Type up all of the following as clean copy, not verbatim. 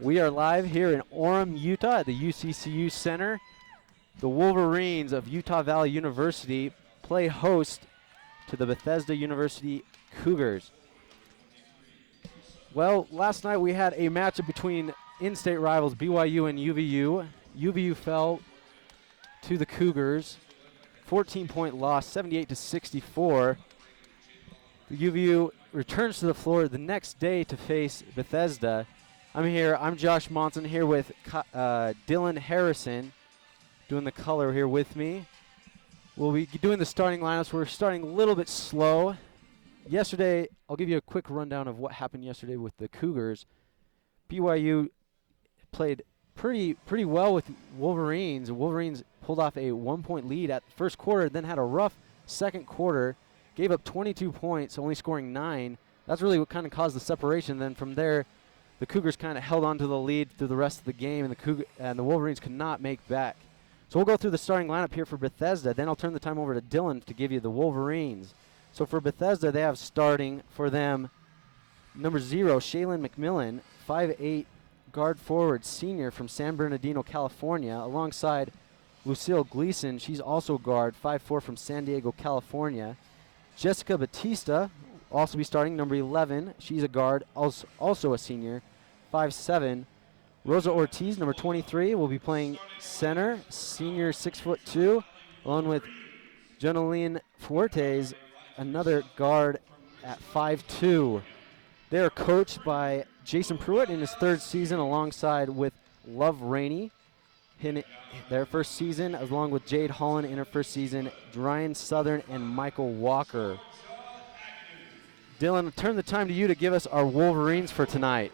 We are live here in Orem, Utah at the UCCU Center. The Wolverines of Utah Valley University play host to the Bethesda University Cougars. Well, last night we had a matchup between in-state rivals BYU and UVU. UVU fell to the Cougars. 14-point loss, 78-64. The UVU returns to the floor the next day to face Bethesda. I'm Josh Monson here with Dylan Harrison doing the color here with me. We'll be doing the starting lineups. We're starting a little bit slow. Yesterday, I'll give you a quick rundown of what happened yesterday with the Cougars. BYU played pretty well with Wolverines. Wolverines pulled off a 1-point lead at the first quarter, then had a rough second quarter, gave up 22 points, only scoring 9. That's really what kind of caused the separation. Then from there, the Cougars kind of held on to the lead through the rest of the game, and the Wolverines could not make back. So we'll go through the starting lineup here for Bethesda. Then I'll turn the time over to Dylan to give you the Wolverines. So for Bethesda, they have starting for them number 0, Shaylin McMillan, 5'8", guard forward, senior from San Bernardino, California, alongside Lucille Gleason. She's also guard, 5'4", from San Diego, California. Jessica Batista also be starting, number 11. She's a guard, also a senior, 5'7". Rosa Ortiz, number 23, will be playing center, senior, 6'2", along with Jonaline Fuertes, another guard at 5'2". They are coached by Jason Pruitt in his 3rd season, alongside with Love Rainey in their 1st season, along with Jade Holland in her 1st season, Ryan Southern, and Michael Walker. Dylan, turn the time to you to give us our Wolverines for tonight.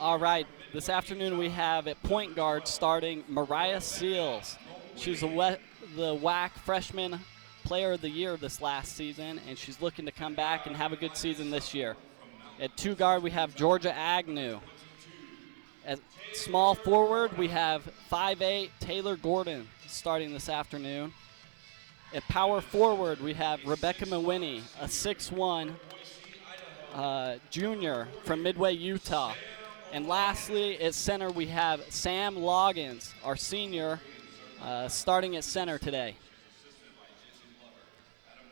All right, this afternoon we have at point guard starting Mariah Seals. She's the WAC Freshman Player of the Year this last season, and she's looking to come back and have a good season this year. At 2 guard, we have Georgia Agnew. At small forward, we have 5'8", Taylor Gordon starting this afternoon. At power forward, we have Rebecca Mawhinney, a 6'1", junior from Midway, Utah. And lastly, at center, we have Sam Loggins, our senior, starting at center today.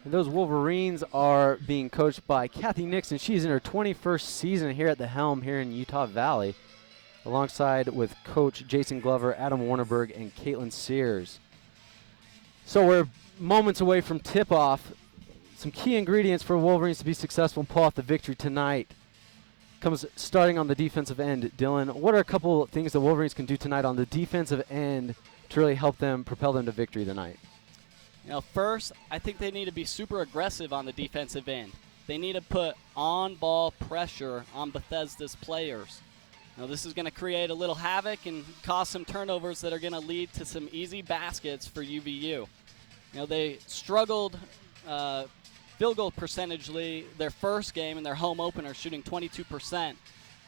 And those Wolverines are being coached by Kathy Nixon. She's in her 21st season here at the helm here in Utah Valley, alongside with Coach Jason Glover, Adam Warnerberg, and Caitlin Sears. So we're moments away from tip-off. Some key ingredients for Wolverines to be successful and pull off the victory tonight comes starting on the defensive end. Dylan, what are a couple of things the Wolverines can do tonight on the defensive end to really help them propel them to victory tonight? You know, first, I think they need to be super aggressive on the defensive end. They need to put on-ball pressure on Bethesda's players. Now, this is going to create a little havoc and cause some turnovers that are going to lead to some easy baskets for UVU. You know, they struggled field goal percentagely their first game in their home opener, shooting 22%.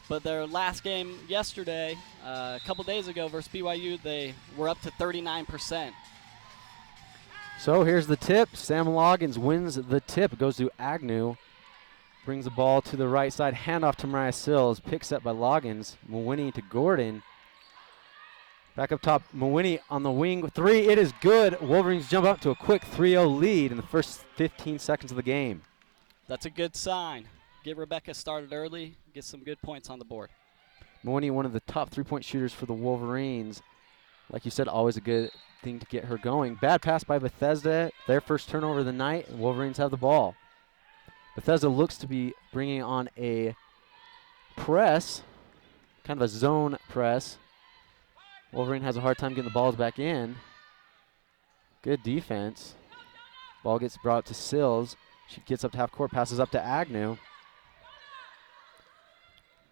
But their last game yesterday, a couple days ago versus BYU, they were up to 39%. So here's the tip. Sam Loggins wins the tip. It goes to Agnew. Brings the ball to the right side. Handoff to Mariah Sills. Picks up by Loggins. Mawhinney to Gordon. Back up top, Mawhinney on the wing. 3, it is good. Wolverines jump up to a quick 3-0 lead in the first 15 seconds of the game. That's a good sign. Get Rebecca started early. Get some good points on the board. Mawhinney, one of the top 3-point shooters for the Wolverines. Like you said, always a good thing to get her going. Bad pass by Bethesda. Their first turnover of the night, and Wolverines have the ball. Bethesda looks to be bringing on a press, kind of a zone press. Wolverine has a hard time getting the balls back in. Good defense. Ball gets brought up to Sills. She gets up to half court, passes up to Agnew.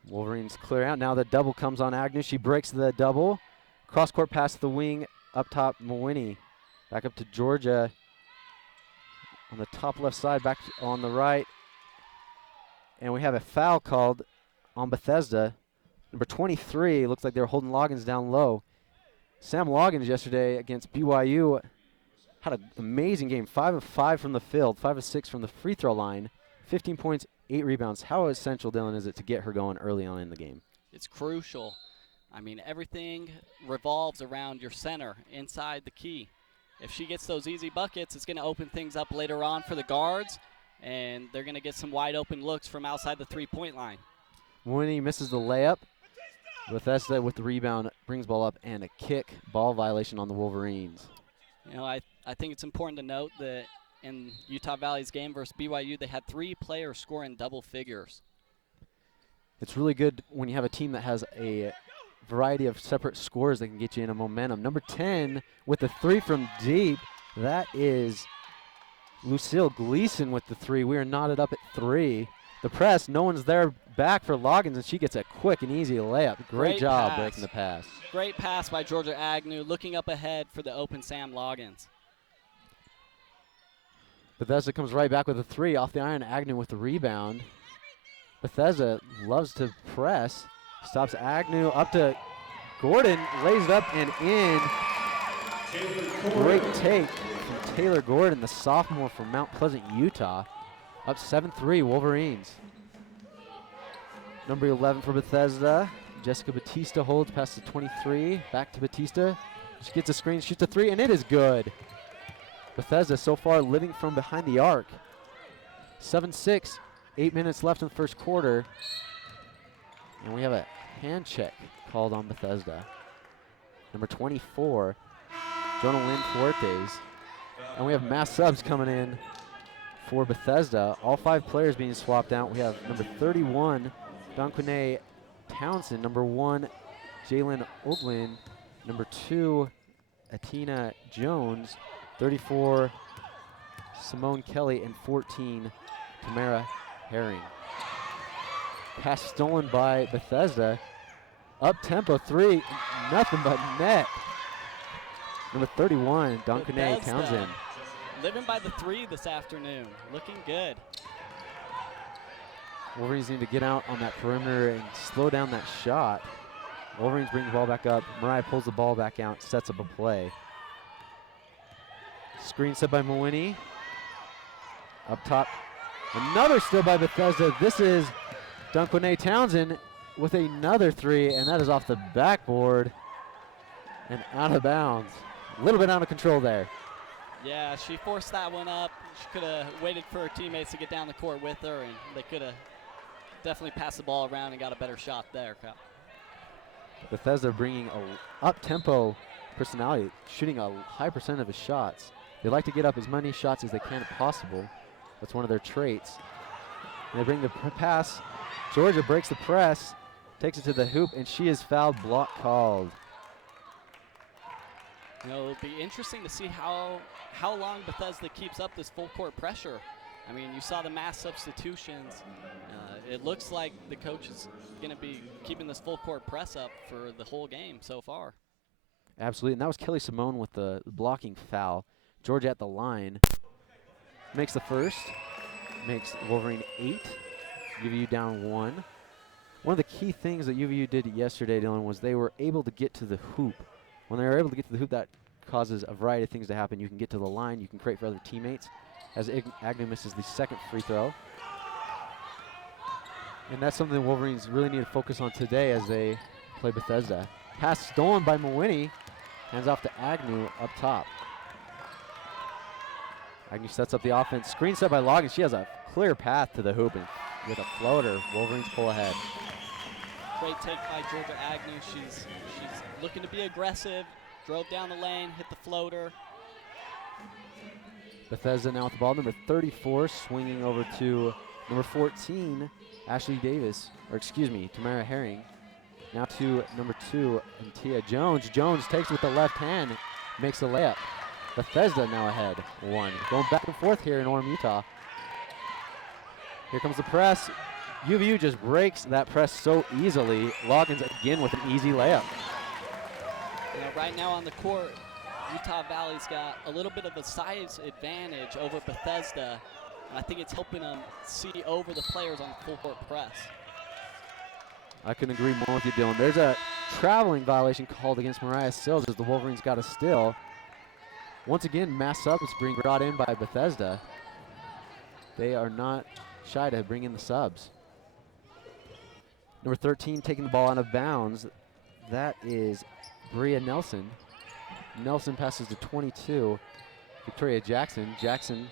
Wolverines clear out. Now the double comes on Agnew. She breaks the double. Cross-court pass to the wing. Up top, Mawhinney. Back up to Georgia. On the top left side, back on the right. And we have a foul called on Bethesda. Number 23, looks like they're holding Loggins down low. Sam Loggins yesterday against BYU had an amazing game. 5 of 5 from the field, 5 of 6 from the free throw line, 15 points, 8 rebounds. How essential, Dylan, is it to get her going early on in the game? It's crucial. I mean, everything revolves around your center inside the key. If she gets those easy buckets, it's going to open things up later on for the guards, and they're going to get some wide open looks from outside the three-point line. Mooney misses the layup. Bethesda with the rebound, brings ball up, and a kick. Ball violation on the Wolverines. You know, I think it's important to note that in Utah Valley's game versus BYU, they had 3 players score in double figures. It's really good when you have a team that has a variety of separate scores that can get you in a momentum. Number 10 with the 3 from deep. That is Lucille Gleason with the 3. We are knotted up at 3. The press, no one's there back for Loggins, and she gets a quick and easy layup. Great job pass. breaking the pass. Great pass by Georgia Agnew, looking up ahead for the open Sam Loggins. Bethesda comes right back with a 3 off the iron. Agnew with the rebound. Bethesda loves to press. Stops Agnew up to Gordon, lays it up and in. Great take from Taylor Gordon, the sophomore from Mount Pleasant, Utah. Up 7-3 Wolverines. Number 11 for Bethesda. Jessica Batista holds past the 23. Back to Batista. She gets a screen, shoots a 3, and it is good. Bethesda so far living from behind the arc. 7-6, 8 minutes left in the first quarter. And we have a hand check called on Bethesda. Number 24, Jonah Lynn Fuertes. And we have mass subs coming in for Bethesda. All 5 players being swapped out. We have number 31, Donquine Townsend. Number 1, Jalen Oglin. Number 2, Atina Jones. 34, Simone Kelly. And 14, Tamara Herring. Pass stolen by Bethesda. Up-tempo 3, nothing but net. Number 31, Donquine Townsend. Living by the 3 this afternoon. Looking good. Wolverines need to get out on that perimeter and slow down that shot. Wolverines bring the ball back up. Mariah pulls the ball back out, sets up a play. Screen set by Mawini. Up top, another steal by Bethesda. This is Donquine Townsend with another 3, and that is off the backboard and out of bounds. A little bit out of control there. Yeah, she forced that one up. She could have waited for her teammates to get down the court with her, and they could have definitely passed the ball around and got a better shot there. Bethesda bringing a up-tempo personality, shooting a high percent of his shots. They like to get up as many shots as they can if possible. That's one of their traits. And they bring the pass. Georgia breaks the press, takes it to the hoop, and she is fouled. Block called. You know, it'll be interesting to see how long Bethesda keeps up this full court pressure. I mean, you saw the mass substitutions. It looks like the coach is going to be keeping this full court press up for the whole game so far. Absolutely, and that was Kelly Simone with the blocking foul. Georgia at the line makes the first, makes Wolverine 8, UVU down 1. One of the key things that UVU did yesterday, Dylan, was they were able to get to the hoop. When they were able to get to the hoop, that causes a variety of things to happen. You can get to the line, you can create for other teammates, as Agnew misses the second free throw. And that's something the Wolverines really need to focus on today as they play Bethesda. Pass stolen by Mawini, hands off to Agnew up top. Agnew sets up the offense. Screen set by Loggins. She has a clear path to the hoop, and with a floater, Wolverines pull ahead. Great take by Georgia Agnew. She's looking to be aggressive. Drove down the lane, hit the floater. Bethesda now with the ball. Number 34 swinging over to number 14, Ashley Davis, or excuse me, Tamara Herring. Now to number 2, Antia Jones. Jones takes it with the left hand, makes a layup. Bethesda now ahead, 1. Going back and forth here in Orem, Utah. Here comes the press. UVU just breaks that press so easily. Loggins again with an easy layup. You know, right now on the court, Utah Valley's got a little bit of a size advantage over Bethesda, and I think it's helping them see over the players on the full court press. I couldn't agree more with you, Dylan. There's a traveling violation called against Mariah Sills as the Wolverines got a steal. Once again, mass sub is being brought in by Bethesda. They are not shy to bring in the subs. Number 13 taking the ball out of bounds. That is Bria Nelson. Nelson passes to 22. Victoria Jackson. Jackson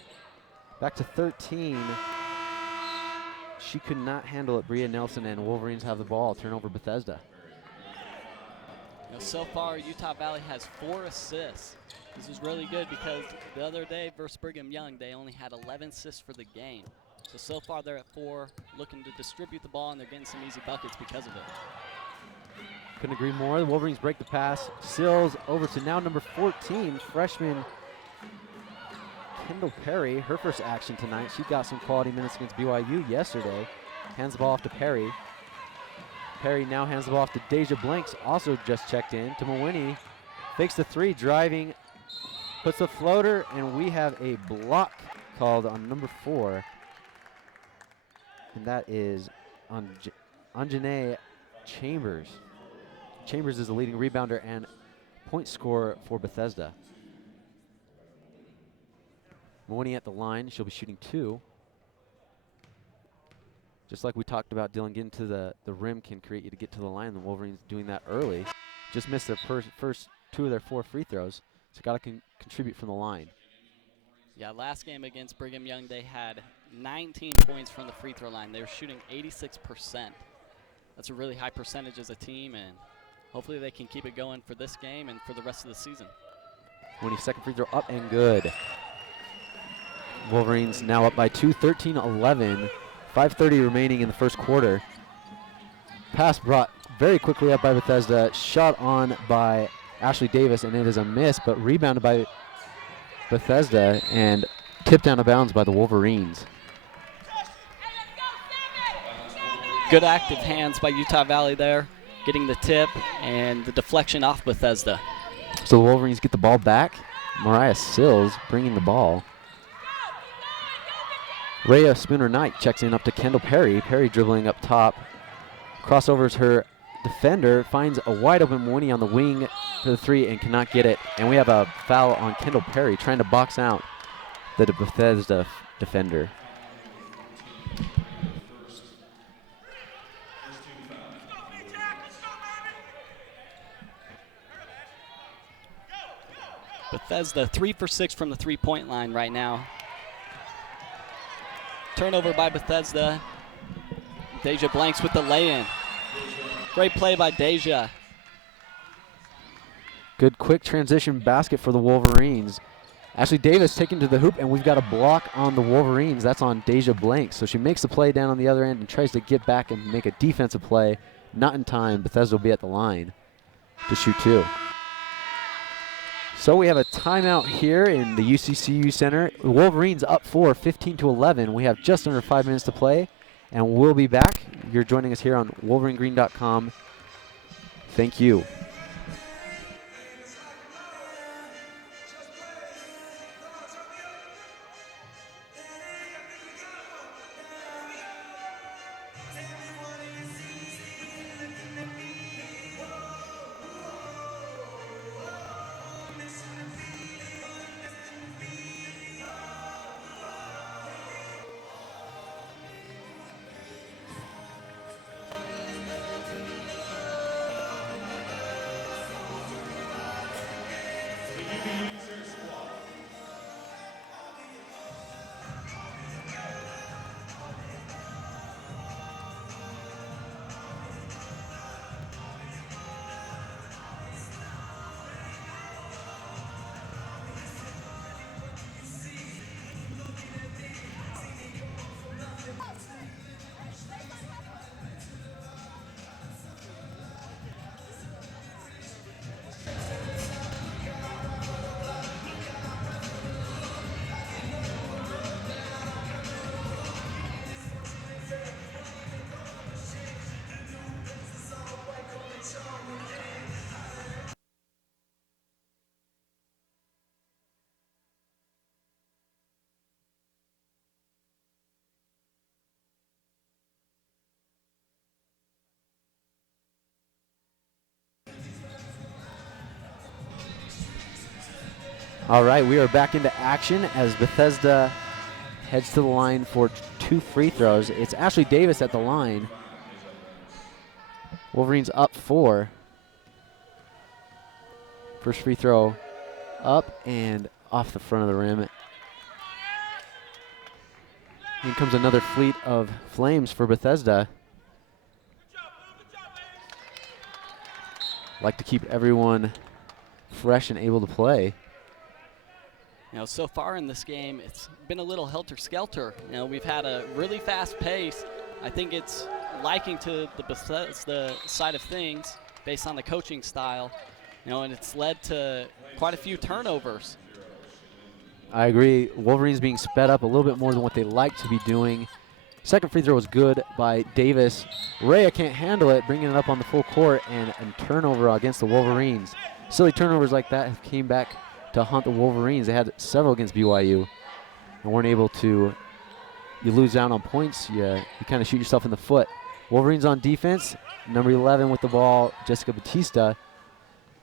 back to 13. She could not handle it. Bria Nelson and Wolverines have the ball. Turnover Bethesda. So far, Utah Valley has 4 assists. This is really good because the other day versus Brigham Young, they only had 11 assists for the game. So far they're at 4, looking to distribute the ball, and they're getting some easy buckets because of it. Couldn't agree more. The Wolverines break the pass. Sills over to now number 14, freshman Kendall Perry. Her first action tonight. She got some quality minutes against BYU yesterday. Hands the ball off to Perry. Perry now hands the ball off to Deja Blanks, also just checked in. To Mawini, fakes the 3, driving, puts the floater, and we have a block called on number 4. And that is on Anjanae Chambers. Chambers is the leading rebounder and point scorer for Bethesda. Mawini at the line, she'll be shooting 2. Just like we talked about, Dylan, getting to the rim can create you to get to the line. The Wolverines doing that early. Just missed their first 2 of their 4 free throws, so got to contribute from the line. Yeah, last game against Brigham Young, they had 19 points from the free throw line. They were shooting 86%. That's a really high percentage as a team, and hopefully they can keep it going for this game and for the rest of the season. Mawini's second free throw up and good. Wolverines now up by 2, 13-11. 5:30 remaining in the first quarter. Pass brought very quickly up by Bethesda. Shot on by Ashley Davis, and it is a miss, but rebounded by Bethesda and tipped out of bounds by the Wolverines. Good active hands by Utah Valley there, getting the tip and the deflection off Bethesda. So the Wolverines get the ball back. Mariah Sills bringing the ball. Rhea Spooner-Knight checks in up to Kendall Perry. Perry dribbling up top. Crossovers her defender. Finds a wide open Mawini on the wing for the 3 and cannot get it. And we have a foul on Kendall Perry trying to box out the Bethesda defender. Bethesda 3 for 6 from the 3-point line right now. Turnover by Bethesda. Deja Blanks with the lay-in. Great play by Deja. Good quick transition basket for the Wolverines. Ashley Davis taken to the hoop, and we've got a block on the Wolverines. That's on Deja Blanks. So she makes the play down on the other end and tries to get back and make a defensive play. Not in time. Bethesda will be at the line to shoot 2. So we have a timeout here in the UCCU Center. The Wolverines up 4, 15-11. We have just under 5 minutes to play, and we'll be back. You're joining us here on WolverineGreen.com. Thank you. All right, we are back into action as Bethesda heads to the line for 2 free throws. It's Ashley Davis at the line. Wolverines up 4. First free throw up and off the front of the rim. In comes another fleet of flames for Bethesda. Like to keep everyone fresh and able to play. You know, so far in this game, it's been a little helter-skelter. You know, we've had a really fast pace. I think it's liking to the Bethesda side of things based on the coaching style. You know, and it's led to quite a few turnovers. I agree. Wolverines being sped up a little bit more than what they like to be doing. Second free throw was good by Davis. Rhea can't handle it, bringing it up on the full court, and a turnover against the Wolverines. Silly turnovers like that have came back to haunt the Wolverines. They had several against BYU and weren't able to. You lose down on points, you kind of shoot yourself in the foot. Wolverines on defense, number 11 with the ball, Jessica Batista.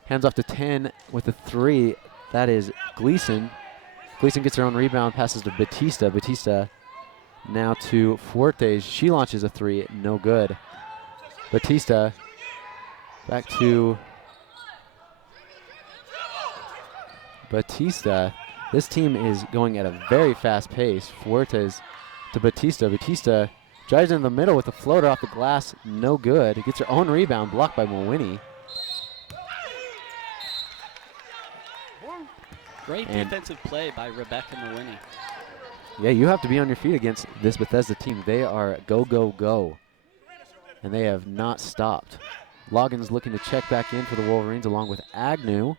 Hands off to 10 with a 3. That is Gleason. Gleason gets her own rebound, passes to Batista. Batista now to Fuertes. She launches a 3, no good. Batista back to Batista. This team is going at a very fast pace. Fuertes to Batista. Batista drives in the middle with a floater off the glass, no good. Gets her own rebound, blocked by Mawini. Great defensive play by Rebecca Mawini. Yeah, you have to be on your feet against this Bethesda team. They are go, go, go. And they have not stopped. Loggins looking to check back in for the Wolverines along with Agnew.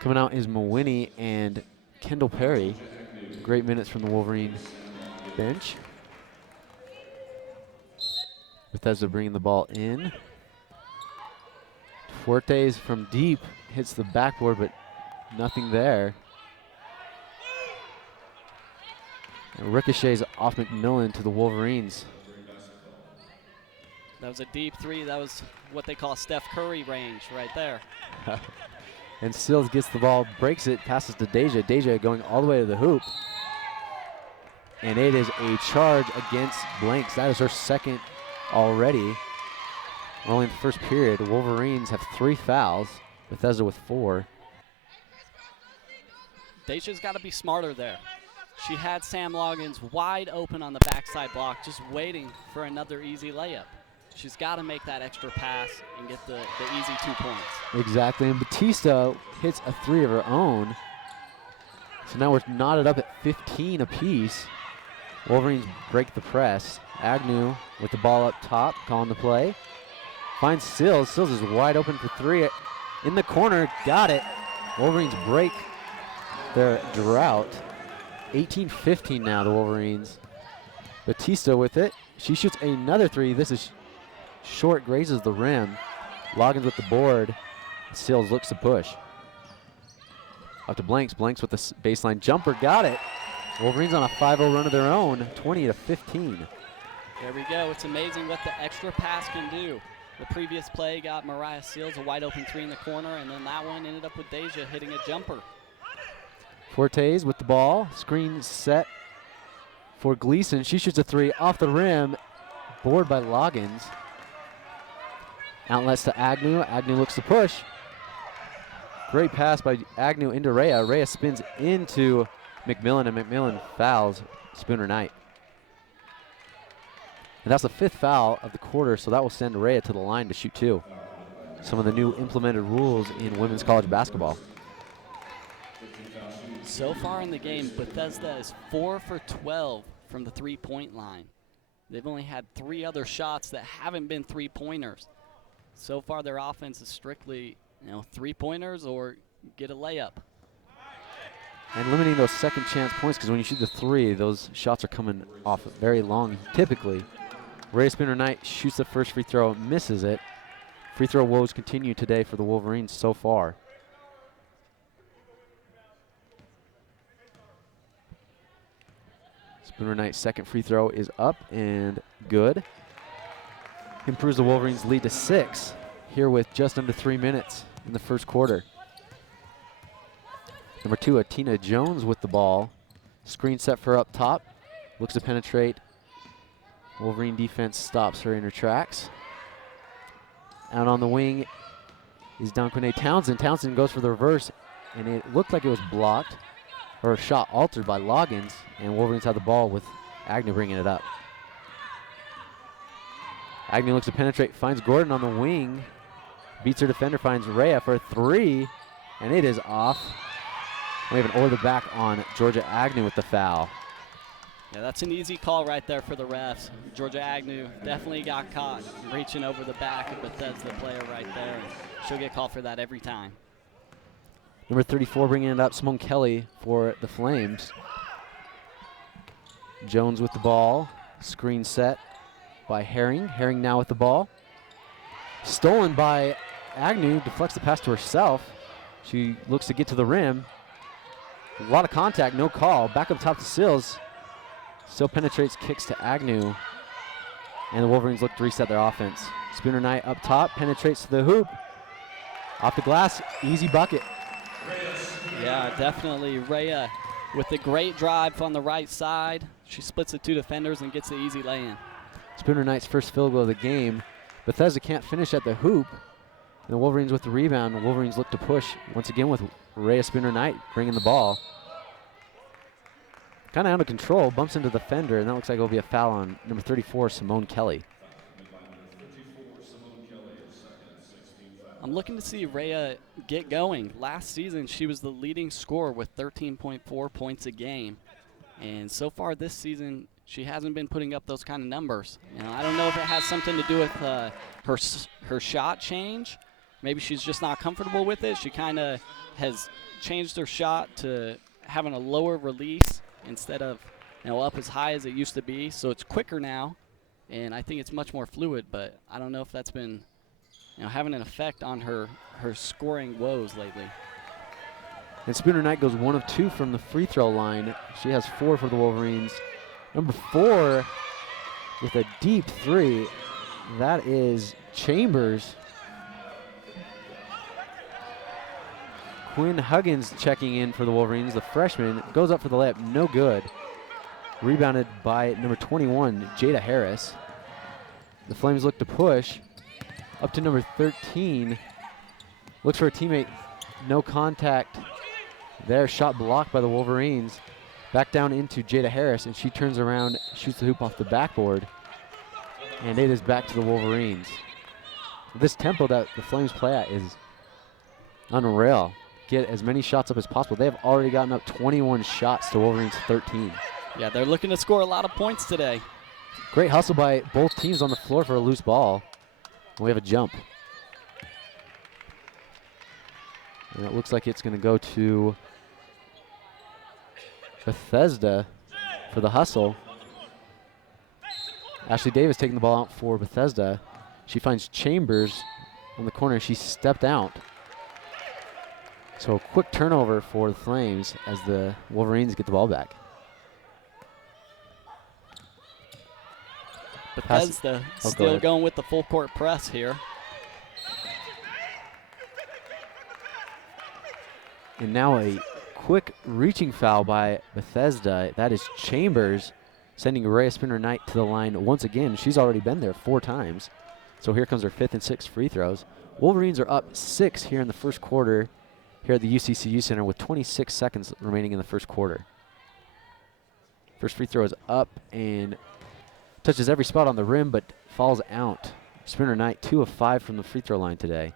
Coming out is Mawini and Kendall Perry. Great minutes from the Wolverine bench. Bethesda bringing the ball in. Fuertes from deep hits the backboard, but nothing there. And ricochets off McMillan to the Wolverines. That was a deep 3. That was what they call Steph Curry range right there. And Sills gets the ball, breaks it, passes to Deja. Deja going all the way to the hoop. And it is a charge against Blanks. That is her second already. Only in the first period. The Wolverines have 3 fouls. Bethesda with 4. Deja's got to be smarter there. She had Sam Loggins wide open on the backside block, just waiting for another easy layup. She's got to make that extra pass and get the easy 2 points. Exactly, and Batista hits a 3 of her own. So now we're knotted up at 15 apiece. Wolverines break the press. Agnew with the ball up top, calling the play. Finds Sills. Sills is wide open for 3. In the corner, got it. Wolverines break their drought. 18-15 now, the Wolverines. Batista with it. She shoots another 3. This is short, grazes the rim. Loggins with the board. Sills looks to push. Up to Blanks. Blanks with the baseline jumper. Got it. Wolverines on a 5-0 run of their own, 20-15. There we go. It's amazing what the extra pass can do. The previous play got Mariah Seals a wide open 3 in the corner, and then that one ended up with Deja hitting a jumper. Fuertes with the ball. Screen set for Gleason. She shoots a 3 off the rim. Board by Loggins. Outlets to Agnew. Agnew looks to push. Great pass by Agnew into Rhea. Rhea spins into McMillan, and McMillan fouls Spooner Knight. And that's the 5th foul of the quarter, so that will send Rhea to the line to shoot 2. Some of the new implemented rules in women's college basketball. So far in the game, Bethesda is 4 for 12 from the 3-point line. They've only had 3 other shots that haven't been 3-pointers. So far, their offense is strictly, 3-pointers or get a layup. And limiting those second chance points, because when you shoot the 3, those shots are coming off very long, typically. Rhea Spooner Knight shoots the first free throw, misses it. Free throw woes continue today for the Wolverines so far. Spooner Knight's second free throw is up and good. Improves the Wolverines' lead to 6 here with just under 3 minutes in the first quarter. Number 2, Atina Jones with the ball. Screen set for up top. Looks to penetrate. Wolverine defense stops her in her tracks. Out on the wing is Donquene Townsend. Townsend goes for the reverse, and it looked like it was blocked, or a shot altered by Loggins, and Wolverines have the ball with Agnew bringing it up. Agnew looks to penetrate, finds Gordon on the wing, beats her defender, finds Rhea for a three, and it is off. We have an over the back on Georgia Agnew with the foul. Yeah, that's an easy call right there for the refs. Georgia Agnew definitely got caught reaching over the back of Bethesda player right there. She'll get called for that every time. Number 34 bringing it up, Simone Kelly for the Flames. Jones with the ball, screen set by Herring. Herring now with the ball. Stolen by Agnew, deflects the pass to herself. She looks to get to the rim. A lot of contact, no call. Back up top to Sills. Still penetrates, kicks to Agnew. And the Wolverines look to reset their offense. Spooner Knight up top, penetrates to the hoop. Off the glass, easy bucket. Yeah, definitely. Rhea with the great drive on the right side. She splits the two defenders and gets the easy lay-in. Spooner Knight's first field goal of the game. Bethesda can't finish at the hoop. And the Wolverines with the rebound. The Wolverines look to push once again with Rhea Spooner Knight bringing the ball. Kind of out of control, bumps into the fender, and that looks like it'll be a foul on number 34, Simone Kelly. I'm looking to see Rhea get going. Last season, she was the leading scorer with 13.4 points a game. And so far this season, she hasn't been putting up those kind of numbers. You know, I don't know if it has something to do with her shot change. Maybe she's just not comfortable with it. She kind of has changed her shot to having a lower release instead of, you know, up as high as it used to be. So it's quicker now, and I think it's much more fluid. But I don't know if that's been, you know, having an effect on her scoring woes lately. And Spooner Knight goes 1 of 2 from the free throw line. She has 4 for the Wolverines. Number 4 with a deep three. That is Chambers. Quinn Huggins checking in for the Wolverines. The freshman goes up for the layup, no good. Rebounded by number 21, Jada Harris. The Flames look to push. Up to number 13. Looks for a teammate. No contact there. Shot blocked by the Wolverines. Back down into Jada Harris, and she turns around, shoots the hoop off the backboard. And it is back to the Wolverines. This tempo that the Flames play at is unreal. Get as many shots up as possible. They have already gotten up 21 shots to Wolverines 13. Yeah, they're looking to score a lot of points today. Great hustle by both teams on the floor for a loose ball. We have a jump. And it looks like it's going to go to Bethesda for the hustle. Ashley Davis taking the ball out for Bethesda. She finds Chambers on the corner. She stepped out. So a quick turnover for the Flames as the Wolverines get the ball back. Bethesda still going with the full court press here. And now a quick reaching foul by Bethesda. That is Chambers sending Rhea Spooner Knight to the line once again. She's already been there 4 times. So here comes her 5th and 6th free throws. Wolverines are up 6 here in the first quarter here at the UCCU Center with 26 seconds remaining in the first quarter. First free throw is up and touches every spot on the rim but falls out. Spooner Knight 2 of 5 from the free throw line today.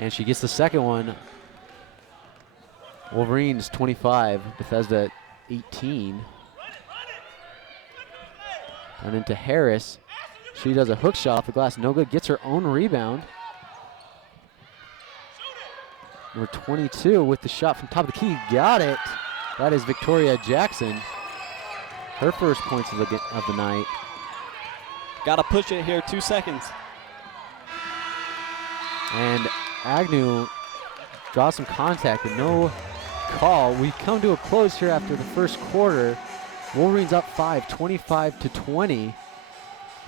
And she gets the second one. Wolverines 25, Bethesda 18. And into Harris. She does a hook shot off the glass, no good, gets her own rebound. Number 22 with the shot from top of the key, got it. That is Victoria Jackson. Her first points of the night. Got to push it here, 2 seconds. And Agnew draws some contact, but no call. We come to a close here after the first quarter. Wolverines up 5, 25-20.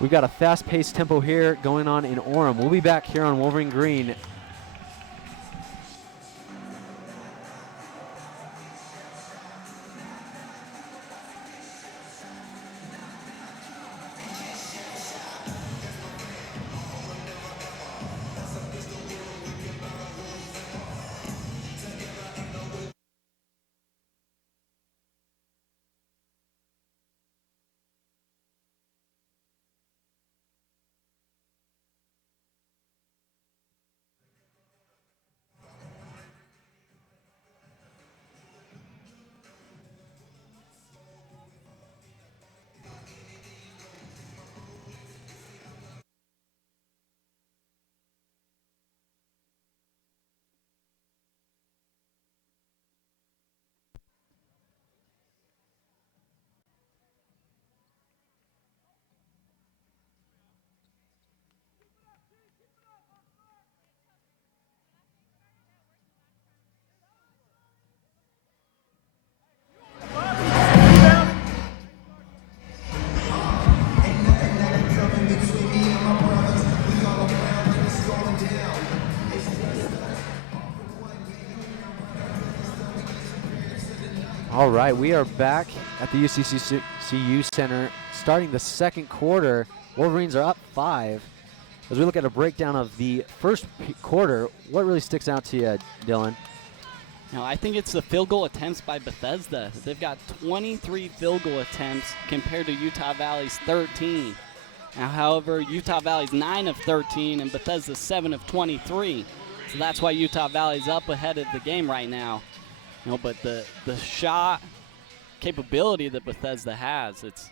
We've got a fast-paced tempo here going on in Orem. We'll be back here on Wolverine Green. All right, we are back at the UCCU Center starting the second quarter. Wolverines are up 5. As we look at a breakdown of the first quarter, what really sticks out to you, Dylan? Now, I think it's the field goal attempts by Bethesda. They've got 23 field goal attempts compared to Utah Valley's 13. Now, however, Utah Valley's 9 of 13 and Bethesda's 7 of 23. So that's why Utah Valley's up ahead of the game right now. But the shot capability that Bethesda has, it's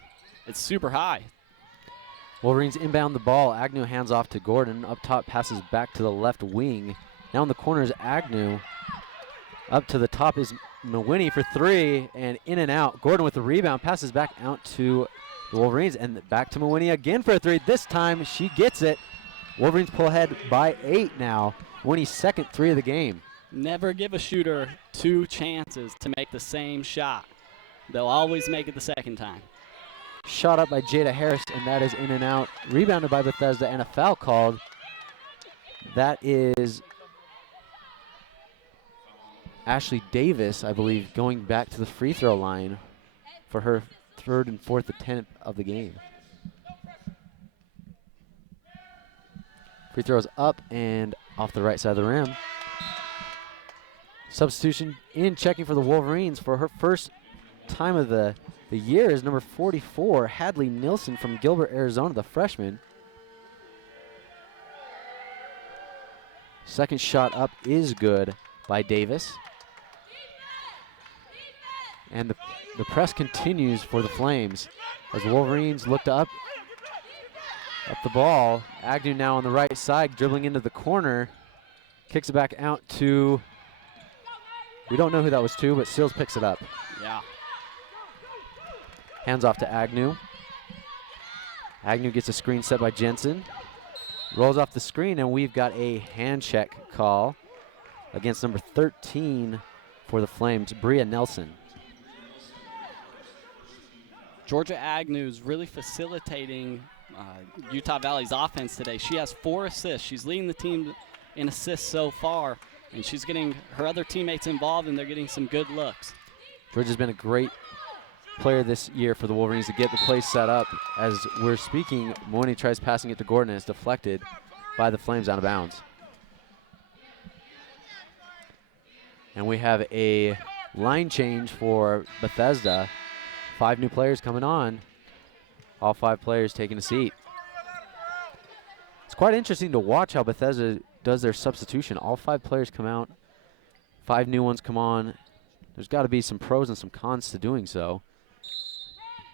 super high. Wolverines inbound the ball. Agnew hands off to Gordon. Up top, passes back to the left wing. Now in the corner is Agnew. Up to the top is Mawhinney for 3, and in and out. Gordon with the rebound, passes back out to the Wolverines, and back to Mawhinney again for a 3. This time she gets it. Wolverines pull ahead by 8 now. Mawhinney's second 3 of the game. Never give a shooter 2 chances to make the same shot. They'll always make it the second time. Shot up by Jada Harris, and that is in and out. Rebounded by Bethesda, and a foul called. That is Ashley Davis, I believe, going back to the free throw line for her 3rd and 4th attempt of the game. Free throws up and off the right side of the rim. Substitution in, checking for the Wolverines for her first time of the year is number 44, Hadley Nilsson from Gilbert, Arizona, the freshman. Second shot up is good by Davis. And the press continues for the Flames as Wolverines look to up the ball. Agnew now on the right side, dribbling into the corner. Kicks it back out to, we don't know who that was to, but Sills picks it up. Yeah. Hands off to Agnew. Agnew gets a screen set by Jensen. Rolls off the screen, and we've got a hand check call against number 13 for the Flames, Bria Nelson. Georgia Agnew's really facilitating Utah Valley's offense today. She has 4 assists. She's leading the team in assists so far, and she's getting her other teammates involved, and they're getting some good looks. Georgia's been a great player this year for the Wolverines to get the play set up. As we're speaking, Mawhinney tries passing it to Gordon, and it's deflected by the Flames out of bounds. And we have a line change for Bethesda. 5 new players coming on. All 5 players taking a seat. It's quite interesting to watch how Bethesda does their substitution. All 5 players come out. 5 new ones come on. There's got to be some pros and some cons to doing so.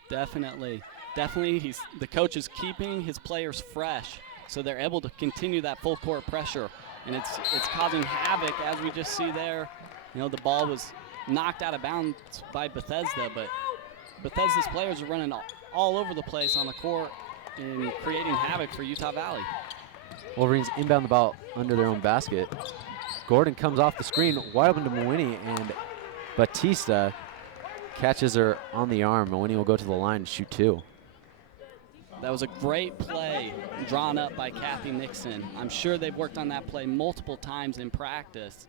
Definitely. Definitely, the coach is keeping his players fresh, so they're able to continue that full court pressure. And it's causing havoc, as we just see there. The ball was knocked out of bounds by Bethesda, but Bethesda's players are running all over the place on the court and creating havoc for Utah Valley. Wolverines inbound the ball under their own basket. Gordon comes off the screen, wide open to Mawhinney, and Batista catches her on the arm. Mawhinney will go to the line and shoot 2. That was a great play drawn up by Kathy Nixon. I'm sure they've worked on that play multiple times in practice.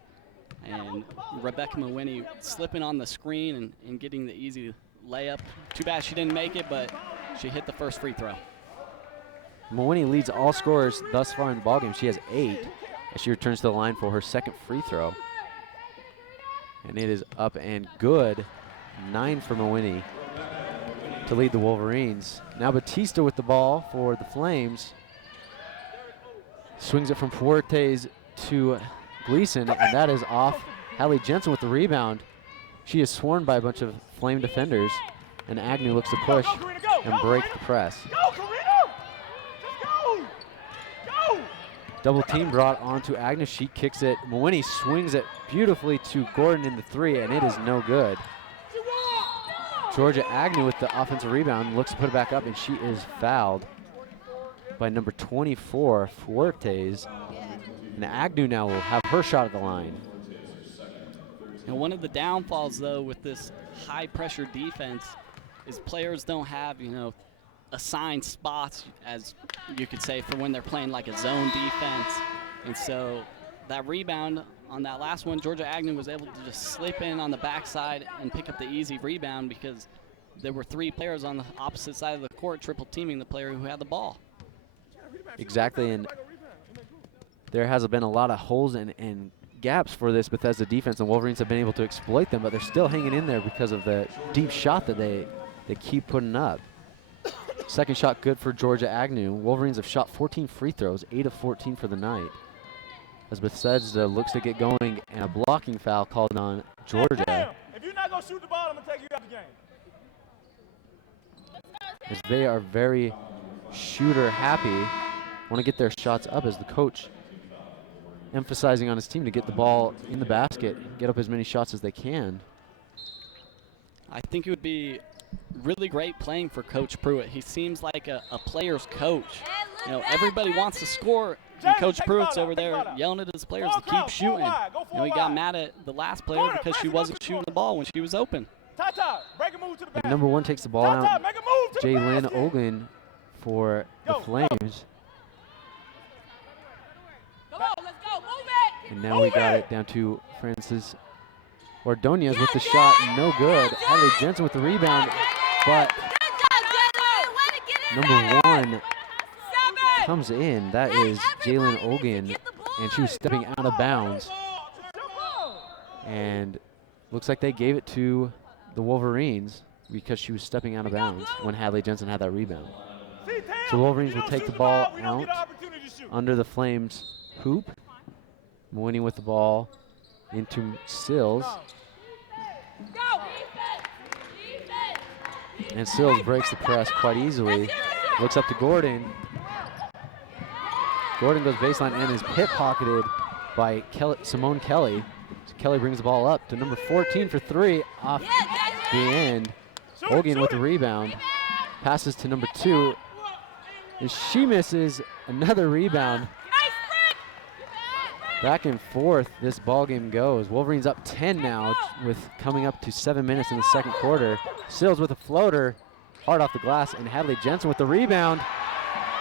And Rebecca Mawhinney slipping on the screen and getting the easy layup. Too bad she didn't make it, but she hit the first free throw. Mawhinney leads all scorers thus far in the ballgame. She has 8 as she returns to the line for her second free throw. And it is up and good. 9 for Mawhinney to lead the Wolverines. Now Batista with the ball for the Flames. Swings it from Fuertes to Gleason, and that is off. Hallie Jensen with the rebound. She is swarmed by a bunch of Flame defenders, and Agnew looks to push and break the press. Double team brought onto Agnew. She kicks it. Mawhinney swings it beautifully to Gordon in the 3, and it is no good. Georgia Agnew with the offensive rebound looks to put it back up, and she is fouled by number 24, Fuertes. And Agnew now will have her shot at the line. And one of the downfalls, though, with this high-pressure defense is players don't have, assigned spots, as you could say, for when they're playing like a zone defense. And so that rebound on that last one, Georgia Agnew was able to just slip in on the backside and pick up the easy rebound because there were 3 players on the opposite side of the court triple teaming the player who had the ball. Exactly, and there has been a lot of holes and gaps for this Bethesda defense, and Wolverines have been able to exploit them, but they're still hanging in there because of the deep shot that they keep putting up. Second shot good for Georgia Agnew. Wolverines have shot 14 free throws, 8 of 14 for the night. As Bethesda looks to get going, and a blocking foul called on Georgia. Hey, if you're not going to shoot the ball, I'm going to take you out the game. As they are very shooter happy, want to get their shots up as the coach emphasizing on his team to get the ball in the basket, get up as many shots as they can. I think it would be really great playing for Coach Pruitt. He seems like a player's coach. You know, everybody wants to score, and Coach Pruitt's over there yelling at his players to keep shooting. You know, he got mad at the last player because she wasn't shooting the ball when she was open. And number 1 takes the ball out. Jalen Ogun for the Flames. And now we got it down to Francis Ordonez with the shot, no good. Hadley Jensen with the rebound, but number 1 comes in. That is Jalen Ogun, and she was stepping out of bounds. And looks like they gave it to the Wolverines because she was stepping out of bounds when Hadley Jensen had that rebound. So the Wolverines will take the ball out under the Flames hoop. Mooney with the ball into Sills. And Sills breaks the press quite easily. Looks up to Gordon. Gordon goes baseline and is pit-pocketed by Simone Kelly. So Kelly brings the ball up to number 14 for 3 off the end. Hogan with the rebound. Passes to number 2. And she misses another rebound. Back and forth this ball game goes. Wolverines up 10 now with coming up to 7 minutes in the second quarter. Sills with a floater, hard off the glass, and Hadley Jensen with the rebound.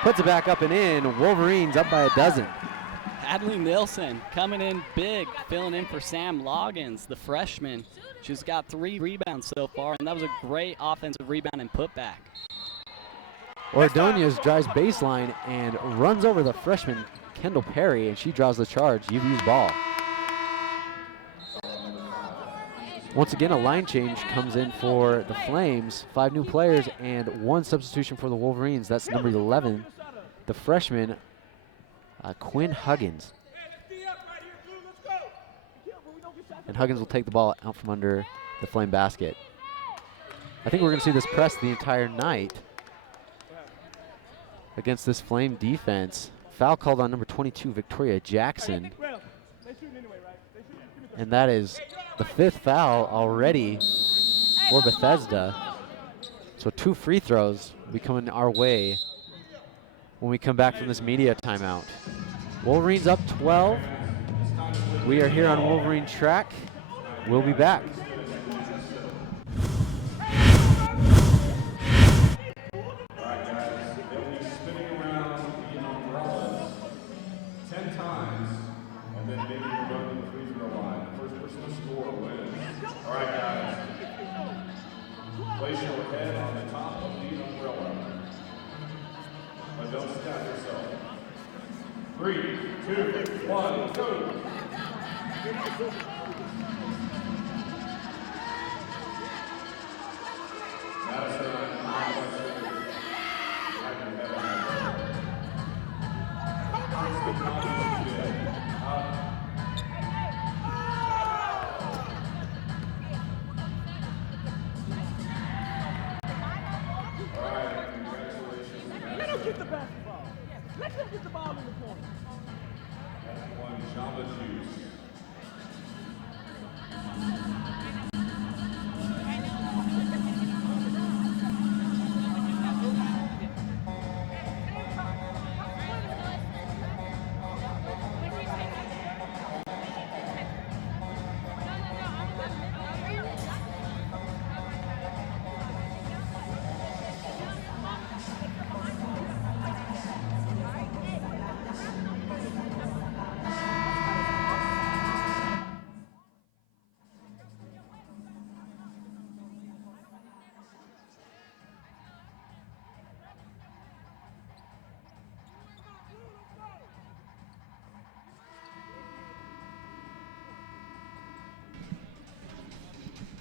Puts it back up and in. Wolverines up by a dozen. Hadley Nilsson coming in big, filling in for Sam Loggins, the freshman. She's got 3 rebounds so far, and that was a great offensive rebound and putback. Ordonez drives baseline and runs over the freshman Kendall Perry, and she draws the charge. UVU's ball. Once again, a line change comes in for the Flames. 5 new players and 1 substitution for the Wolverines. That's number 11, the freshman, Quinn Huggins. And Huggins will take the ball out from under the Flame basket. I think we're going to see this press the entire night against this Flame defense. Foul called on number 22, Victoria Jackson. And that is the 5th foul already for Bethesda. So 2 free throws will be coming our way when we come back from this media timeout. Wolverines up 12. We are here on Wolverine Track. We'll be back.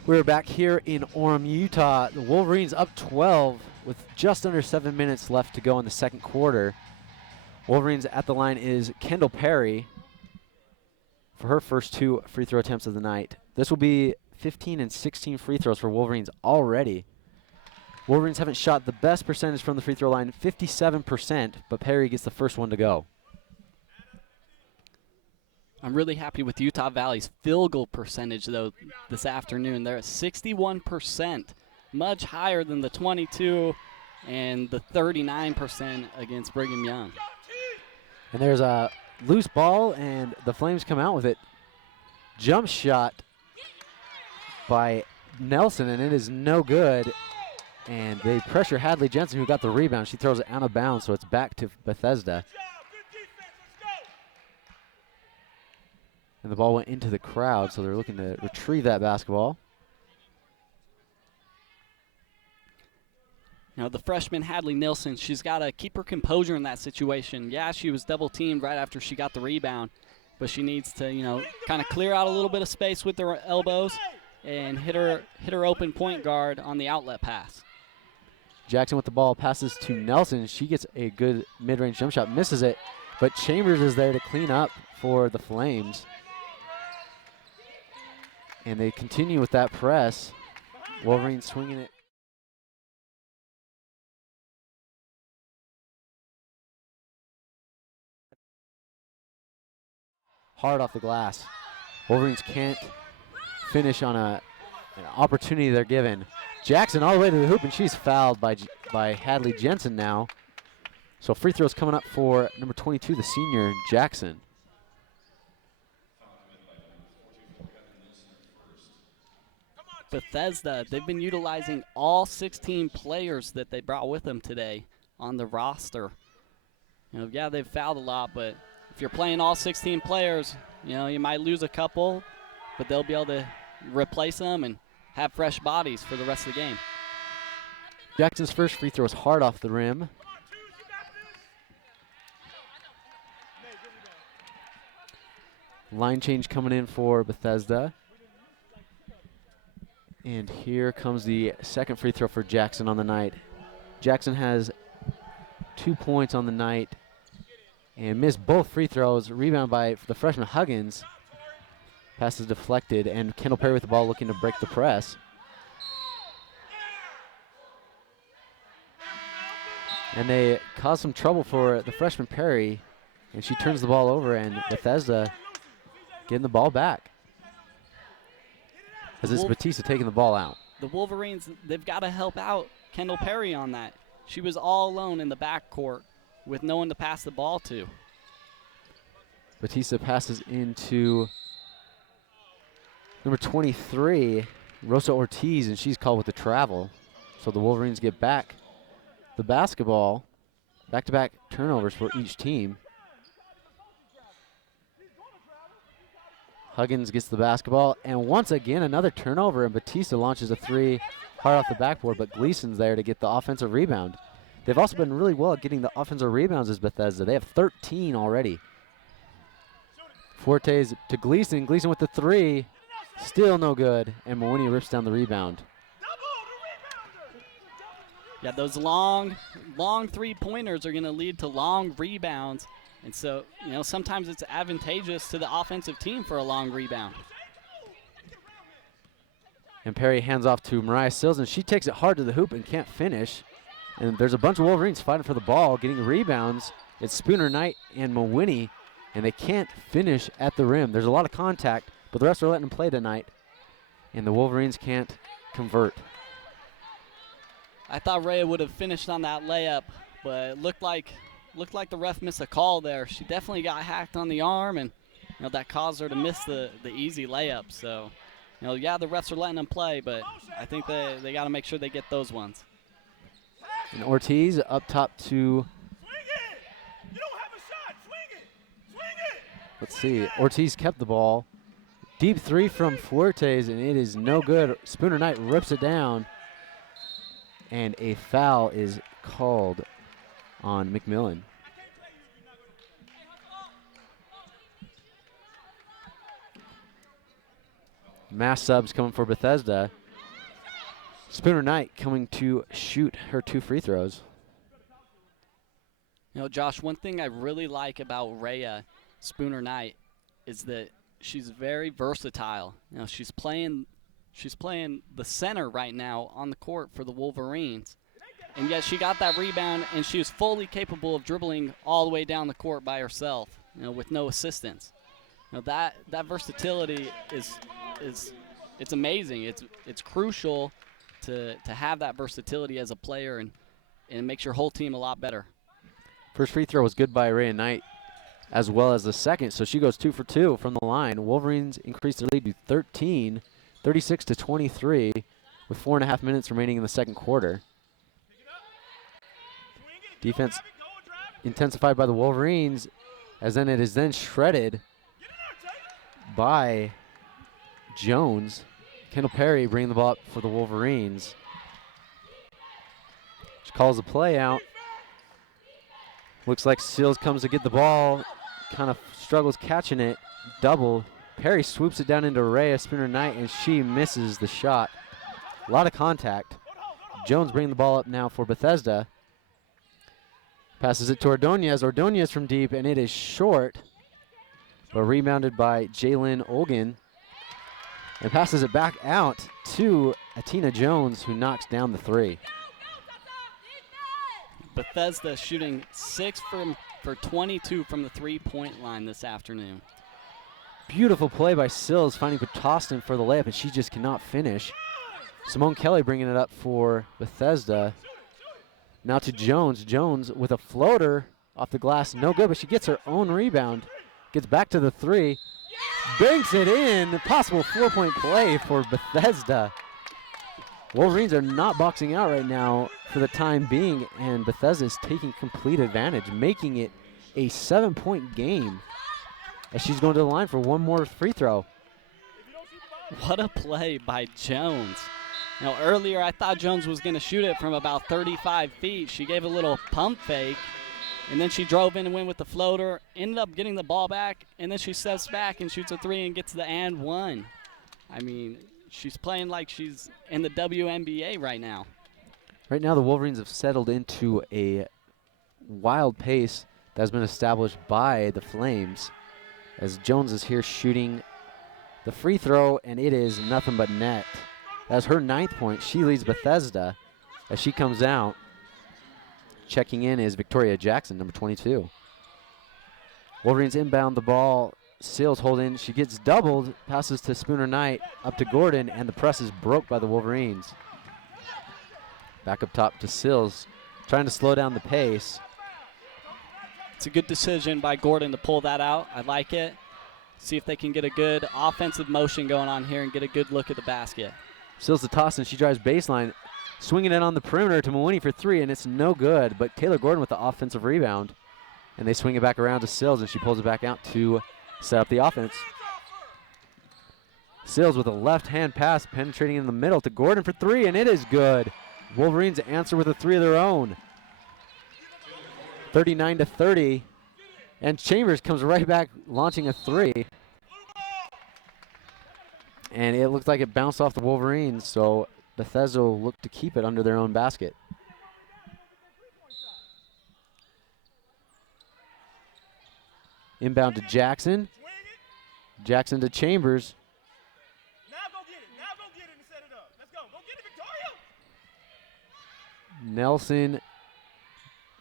We're back here in Orem, Utah. The Wolverines up 12 with just under 7 minutes left to go in the second quarter. Wolverines at the line is Kendall Perry for her first 2 free throw attempts of the night. This will be 15 and 16 free throws for Wolverines already. Wolverines haven't shot the best percentage from the free throw line, 57%, but Perry gets the first one to go. I'm really happy with Utah Valley's field goal percentage, though, this afternoon. They're at 61%, much higher than the 22 and the 39% against Brigham Young. And there's a loose ball, and the Flames come out with it. Jump shot by Nelson, and it is no good. And they pressure Hadley Jensen, who got the rebound. She throws it out of bounds, so it's back to Bethesda. And the ball went into the crowd, so they're looking to retrieve that basketball. Now, the freshman Hadley Nilsson, she's got to keep her composure in that situation. Yeah, she was double-teamed right after she got the rebound, but she needs to, kind of clear out a little bit of space with her elbows and hit her open point guard on the outlet pass. Jackson with the ball passes to Nelson. She gets a good mid-range jump shot, misses it, but Chambers is there to clean up for the Flames. And they continue with that press. Wolverine swinging it. Hard off the glass. Wolverines can't finish on an opportunity they're given. Jackson all the way to the hoop, and she's fouled by Hadley Jensen now. So free throws coming up for number 22, the senior, Jackson. Bethesda, they've been utilizing all 16 players that they brought with them today on the roster. Yeah, they've fouled a lot, but if you're playing all 16 players, you might lose a couple, but they'll be able to replace them and have fresh bodies for the rest of the game. Jackson's first free throw is hard off the rim. Line change coming in for Bethesda. And here comes the second free throw for Jackson on the night. Jackson has 2 points on the night and missed both free throws. Rebound by the freshman Huggins. Pass is deflected, and Kendall Perry with the ball looking to break the press. And they cause some trouble for the freshman Perry, and she turns the ball over, and Bethesda getting the ball back. As it's Batista taking the ball out. The Wolverines, they've got to help out Kendall Perry on that. She was all alone in the backcourt with no one to pass the ball to. Batista passes into number 23, Rosa Ortiz, and she's called with the travel. So the Wolverines get back the basketball. Back-to-back turnovers for each team. Huggins gets the basketball, and once again another turnover, and Batista launches a three hard off the backboard, but Gleason's there to get the offensive rebound. They've also been really well at getting the offensive rebounds as Bethesda. They have 13 already. Fortes to Gleason. Gleason with the three. Still no good, and Mawini rips down the rebound. Yeah, those long three-pointers are going to lead to long rebounds. And so, sometimes it's advantageous to the offensive team for a long rebound. And Perry hands off to Mariah Sills, and she takes it hard to the hoop and can't finish. And there's a bunch of Wolverines fighting for the ball, getting rebounds. It's Spooner Knight and Mawini, and they can't finish at the rim. There's a lot of contact, but the refs are letting them play tonight, and the Wolverines can't convert. I thought Rhea would have finished on that layup, but it looked like the ref missed a call there. She definitely got hacked on the arm, and that caused her to miss the easy layup. So, yeah, the refs are letting them play, but I think they got to make sure they get those ones. And Ortiz up top to, Swing it! You don't have a shot. Swing it! Swing it! let's see, Ortiz kept the ball. Deep three from Fuertes, and it is no good. Spooner Knight rips it down, and a foul is called on McMillan. Mass subs coming for Bethesda. Spooner Knight coming to shoot her 2 free throws. You know, Josh, one thing I really like about Rhea Spooner Knight is that she's very versatile. You know, she's playing the center right now on the court for the Wolverines. And yet she got that rebound, and she was fully capable of dribbling all the way down the court by herself, you know, with no assistance. You know, that versatility is it's amazing. It's crucial to have that versatility as a player, and it makes your whole team a lot better. First free throw was good by Rhea Knight, as well as the second, so she goes 2 for 2 from the line. Wolverines increase their lead to 13, 36-23, with 4.5 minutes remaining in the second quarter. Defense intensified by the Wolverines, as then it is then shredded by Jones. Kendall Perry bringing the ball up for the Wolverines. She calls the play out. Looks like Seals comes to get the ball, kind of struggles catching it. Double. Perry swoops it down into Rhea Spooner Knight, and she misses the shot. A lot of contact. Jones bringing the ball up now for Bethesda. Passes it to Ordonez. Ordonez from deep, and it is short, but rebounded by Jalen Olgan. And passes it back out to Atina Jones, who knocks down the 3. Bethesda shooting 6 for 22 from the 3-point line this afternoon. Beautiful play by Sills, finding Pitostin for the layup, and she just cannot finish. Simone Kelly bringing it up for Bethesda. Now to Jones. Jones with a floater off the glass, no good, but she gets her own rebound. Gets back to the 3. Banks it in. Possible 4-point play for Bethesda. Wolverines are not boxing out right now for the time being, and Bethesda is taking complete advantage, making it a 7-point game as she's going to the line for one more free throw. What a play by Jones. Now, earlier I thought Jones was going to shoot it from about 35 feet. She gave a little pump fake, and then she drove in and went with the floater, ended up getting the ball back, and then she steps back and shoots a 3 and gets the and 1. I mean, she's playing like she's in the WNBA right now. Right now the Wolverines have settled into a wild pace that has been established by the Flames, as Jones is here shooting the free throw, and it is nothing but net. That's her 9th point. She leads Bethesda as she comes out. Checking in is Victoria Jackson, number 22. Wolverines inbound the ball. Sills hold in. She gets doubled. Passes to Spooner Knight, up to Gordon, and the press is broke by the Wolverines. Back up top to Sills, trying to slow down the pace. It's a good decision by Gordon to pull that out. I like it. See if they can get a good offensive motion going on here and get a good look at the basket. Sills the toss, and she drives baseline, swinging it on the perimeter to Mawini for 3, and it's no good. But Taylor Gordon with the offensive rebound, and they swing it back around to Sills, and she pulls it back out to set up the offense. Sills with a left-hand pass, penetrating in the middle to Gordon for 3, and it is good. Wolverines answer with a 3 of their own. 39-30, and Chambers comes right back, launching a 3. And it looked like it bounced off the Wolverines, so Bethesda will look to keep it under their own basket. Inbound to Jackson. Jackson to Chambers. Now go get it. Now go get it and set it up. Let's go. Go get it, Victoria. Nelson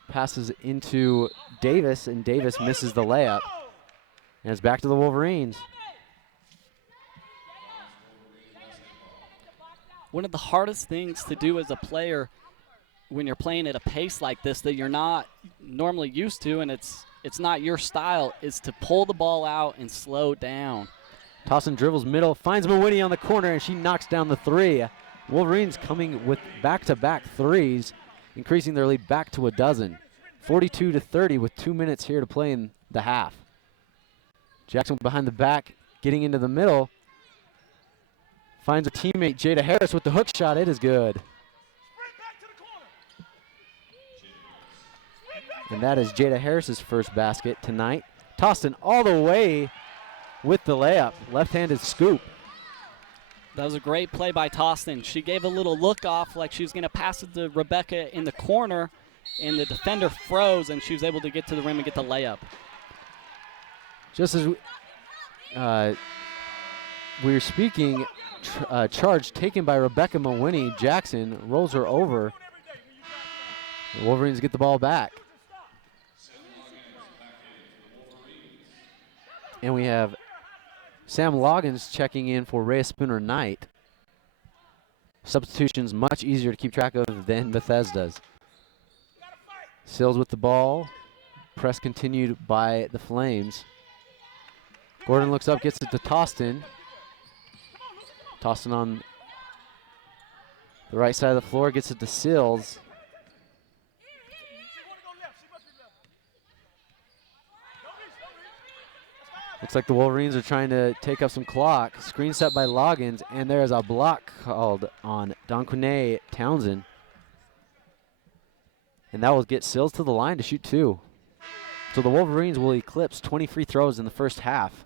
passes into Davis, and Davis misses the layup. And it's back to the Wolverines. One of the hardest things to do as a player when you're playing at a pace like this that you're not normally used to, and it's not your style, is to pull the ball out and slow down. Toss and dribbles middle, finds Mawini on the corner, and she knocks down the 3. Wolverines coming with back-to-back 3s, increasing their lead back to a dozen. 42-30 with 2 minutes here to play in the half. Jackson behind the back, getting into the middle. Finds her teammate Jada Harris with the hook shot. It is good. And that is Jada Harris's first basket tonight. Tossed in all the way with the layup. Left-handed scoop. That was a great play by Tostin. She gave a little look off like she was going to pass it to Rebecca in the corner, and the defender froze, and she was able to get to the rim and get the layup. Just as we were speaking, charge taken by Rebecca Mawhinney. Jackson rolls her over. The Wolverines get the ball back. And we have Sam Loggins checking in for Rhea Spooner-Knight. Substitutions much easier to keep track of than Bethesda's. Sills with the ball. Press continued by the Flames. Gordon looks up, gets it to Tostin. Tostin on the right side of the floor, gets it to Sills. Looks like the Wolverines are trying to take up some clock. Screen set by Loggins, and there is a block called on Donquine Townsend. And that will get Sills to the line to shoot 2. So the Wolverines will eclipse 20 free throws in the first half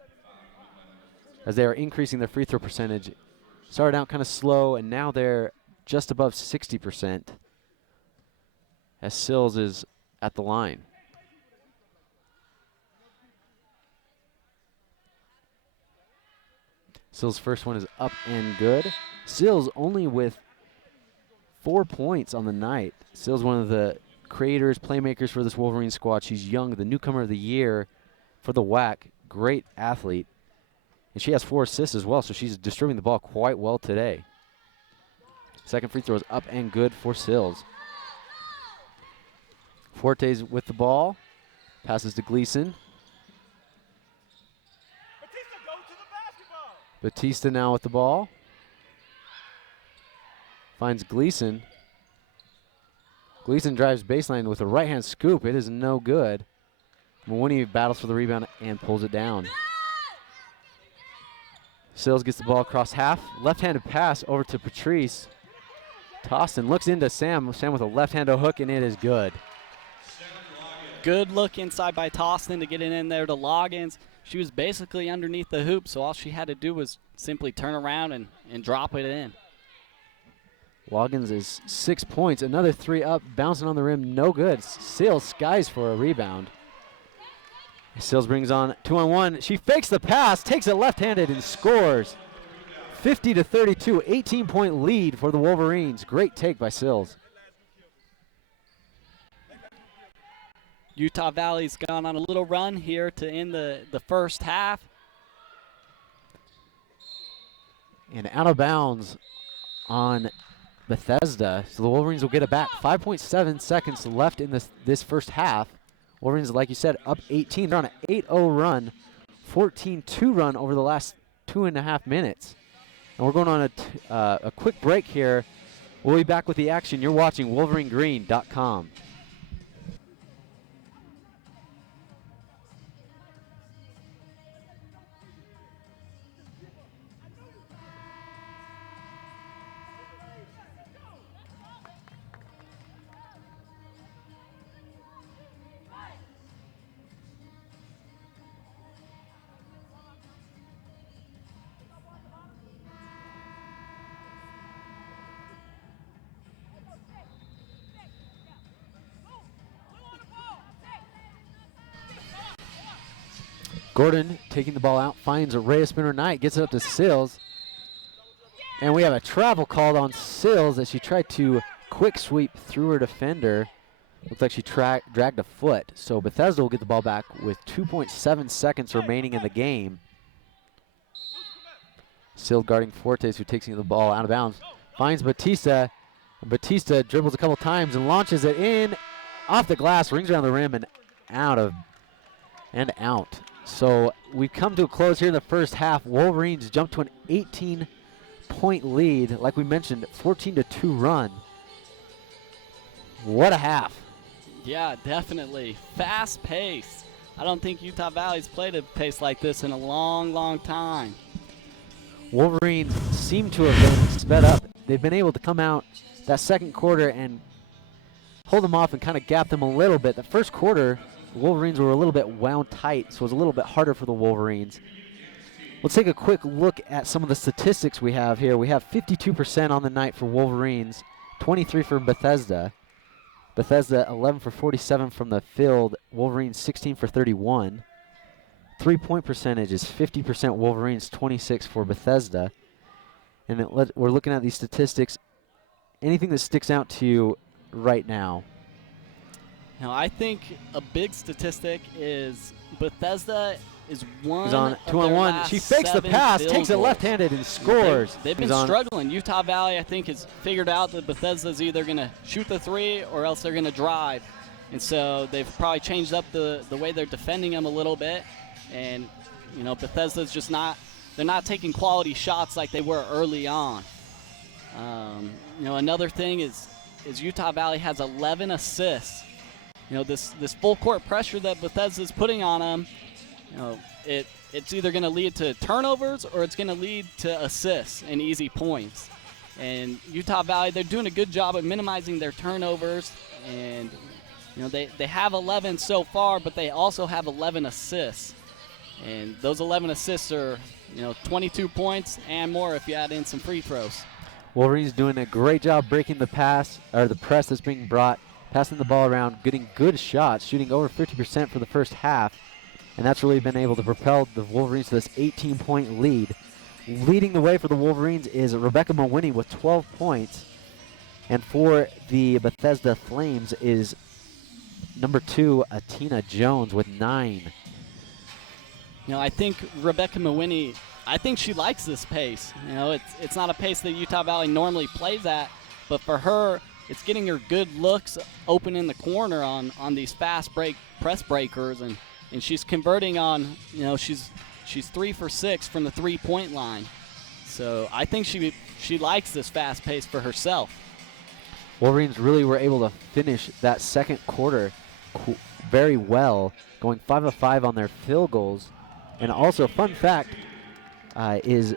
as they are increasing their free throw percentage. Started out kind of slow, and now they're just above 60% as Sills is at the line. Sills' first one is up and good. Sills only with 4 points on the night. Sills, one of the creators, playmakers for this Wolverine squad. She's young, the newcomer of the year for the WAC. Great athlete. And she has 4 assists as well, so she's distributing the ball quite well today. Second free throw is up and good for Sills. Fortes with the ball. Passes to Gleason. Batista now with the ball. Finds Gleason. Gleason drives baseline with a right-hand scoop. It is no good. Mawhinney battles for the rebound and pulls it down. Sills gets the ball across half. Left-handed pass over to Patrice. Tostin looks into Sam. Sam with a left-handed hook, and it is good. Good look inside by Tostin to get it in there to Loggins. She was basically underneath the hoop, so all she had to do was simply turn around and drop it in. Loggins is 6 points. Another 3 up, bouncing on the rim, no good. Sills skies for a rebound. Sills brings on 2-on-1. She fakes the pass, takes it left-handed, and scores. 50-32, 18-point lead for the Wolverines. Great take by Sills. Utah Valley's gone on a little run here to end the first half. And out of bounds on Bethesda. So the Wolverines will get it back. 5.7 seconds left in this first half. Wolverines, like you said, up 18. They're on an 8-0 run, 14-2 run over the last 2.5 minutes. And we're going on a quick break here. We'll be back with the action. You're watching WolverineGreen.com. Gordon taking the ball out, finds Rhea Spooner-Knight, gets it up to Sills. And we have a travel called on Sills as she tried to quick sweep through her defender. Looks like she dragged a foot. So Bethesda will get the ball back with 2.7 seconds remaining in the game. Sills guarding Fortes, who takes the ball out of bounds. Finds Batista. Batista dribbles a couple times and launches it in off the glass, rings around the rim and out. So we've come to a close here in the first half. Wolverines jump to an 18-point lead. Like we mentioned, 14-2 run. What a half. Yeah, definitely. Fast pace. I don't think Utah Valley's played a pace like this in a long, long time. Wolverines seem to have been sped up. They've been able to come out that second quarter and hold them off and kind of gap them a little bit. The first quarter, the Wolverines were a little bit wound tight, so it was a little bit harder for the Wolverines. Let's take a quick look at some of the statistics we have here. We have 52% on the night for Wolverines, 23 for Bethesda. Bethesda 11 for 47 from the field. Wolverines 16 for 31. 3-point percentage is 50% Wolverines, 26 for Bethesda. And we're looking at these statistics. Anything that sticks out to you right now? Now, I think a big statistic is Bethesda is He's on 2-on-1. She fakes the pass, takes it left-handed, and scores. They've been struggling. Utah Valley, I think, has figured out that Bethesda's either going to shoot the three or else they're going to drive. And so they've probably changed up the way they're defending them a little bit. And, you know, Bethesda's just not – they're not taking quality shots like they were early on. You know, another thing is Utah Valley has 11 assists. You know, this full court pressure that Bethesda's putting on them, you know, it's either going to lead to turnovers or it's going to lead to assists and easy points. And Utah Valley, they're doing a good job of minimizing their turnovers. And, you know, they have 11 so far, but they also have 11 assists. And those 11 assists are, you know, 22 points and more if you add in some free throws. Wolverines doing a great job breaking the pass, or the press that's being brought, passing the ball around, getting good shots, shooting over 50% for the first half. And that's really been able to propel the Wolverines to this 18-point lead. Leading the way for the Wolverines is Rebecca Mawhinney with 12 points. And for the Bethesda Flames is number 2, Atina Jones with 9. You know, I think Rebecca Mawhinney, I think she likes this pace. You know, it's not a pace that Utah Valley normally plays at, but for her, it's getting her good looks open in the corner on these fast break press breakers, and she's converting on, you know, she's 3 for 6 from the 3-point line. So I think she likes this fast pace for herself. Wolverines really were able to finish that second quarter very well, going 5 of 5 on their field goals. And also, fun fact, is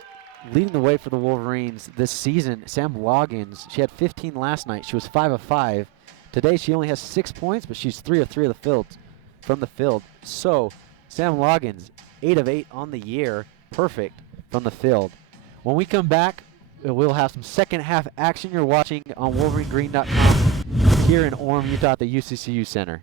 leading the way for the Wolverines this season, Sam Loggins. She had 15 last night. She was 5 of 5. Today she only has 6 points, but she's 3 of 3 of the field, from the field. So Sam Loggins, 8 of 8 on the year, perfect from the field. When we come back, we'll have some second half action. You're watching on WolverineGreen.com here in Orem, Utah at the UCCU Center.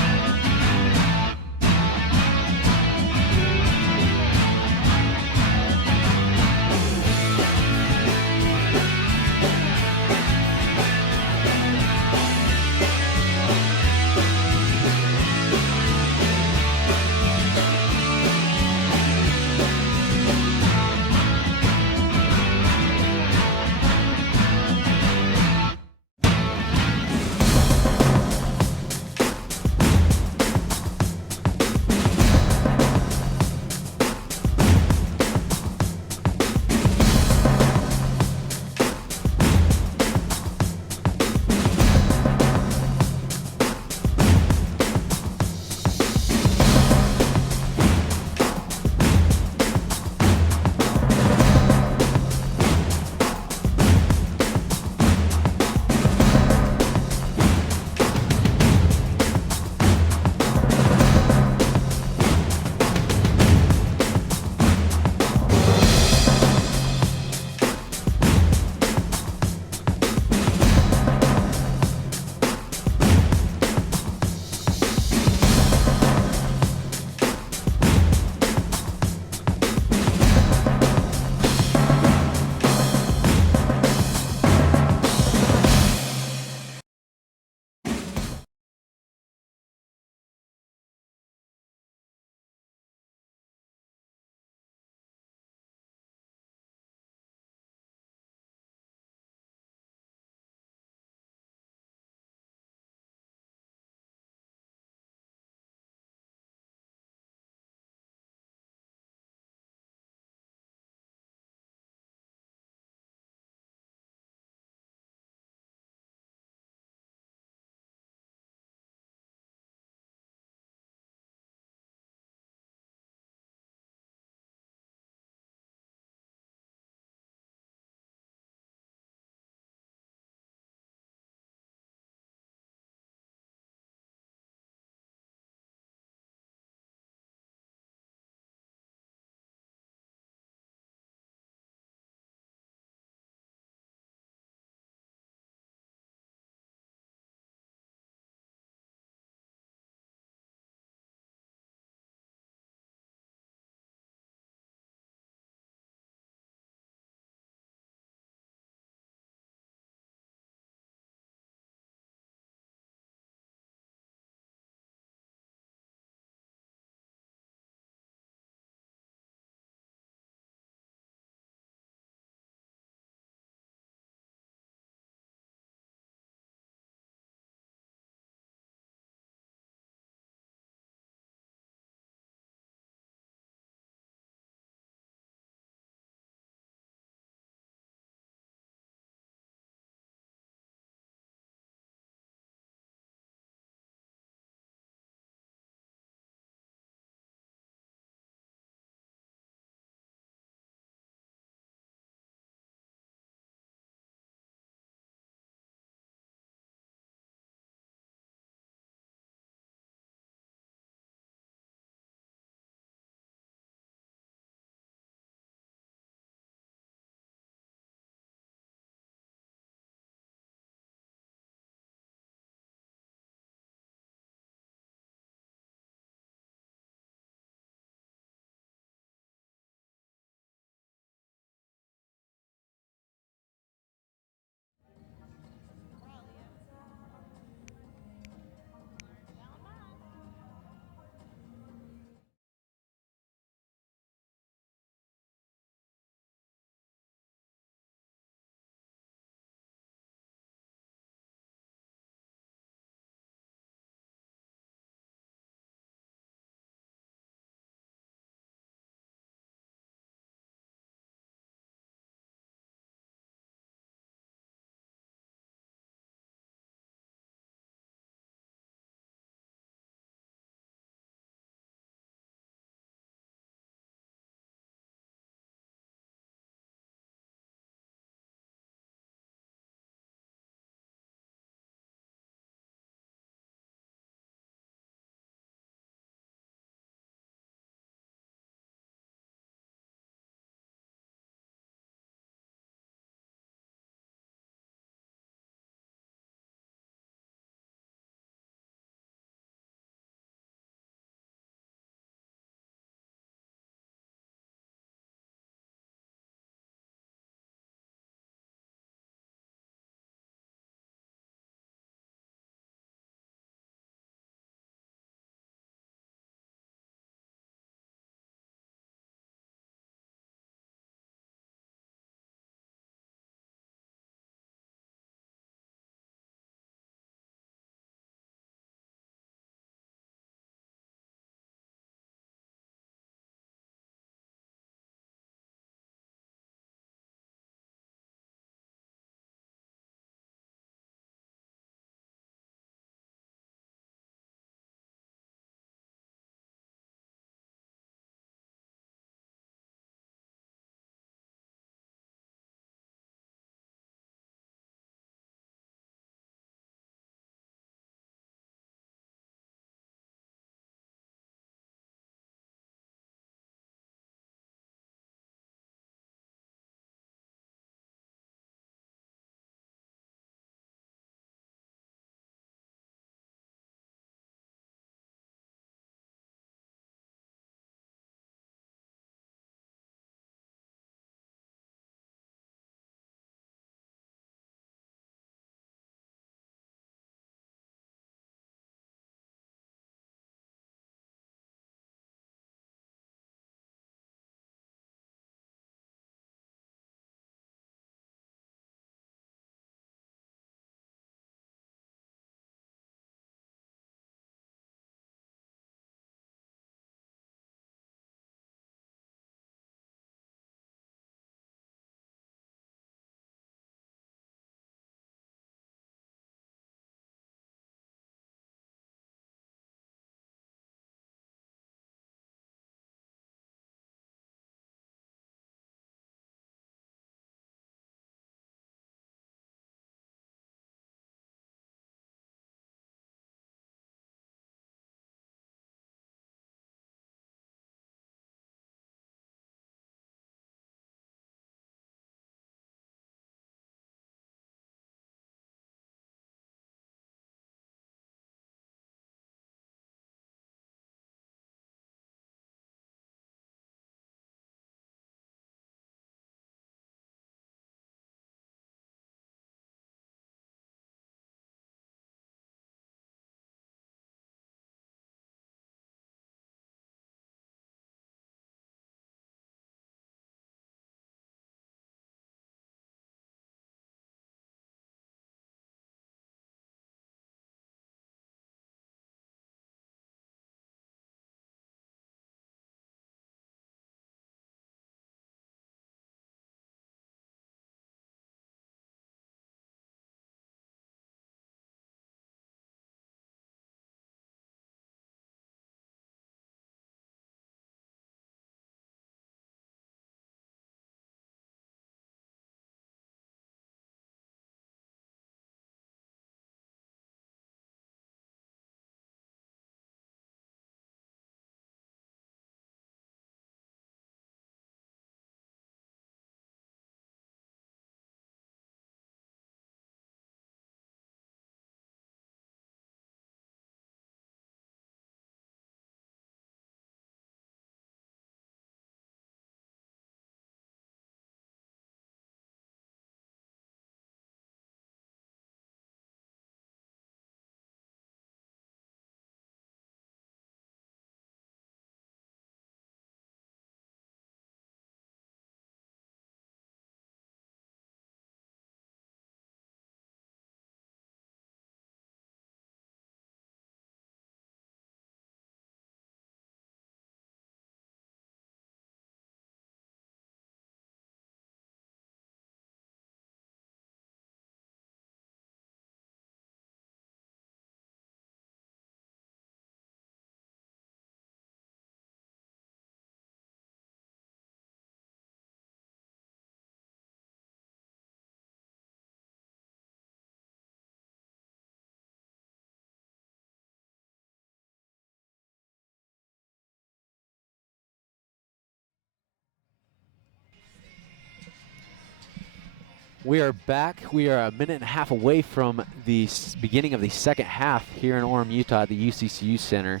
We are back. We are a minute and a half away from the beginning of the second half here in Orem, Utah at the UCCU Center.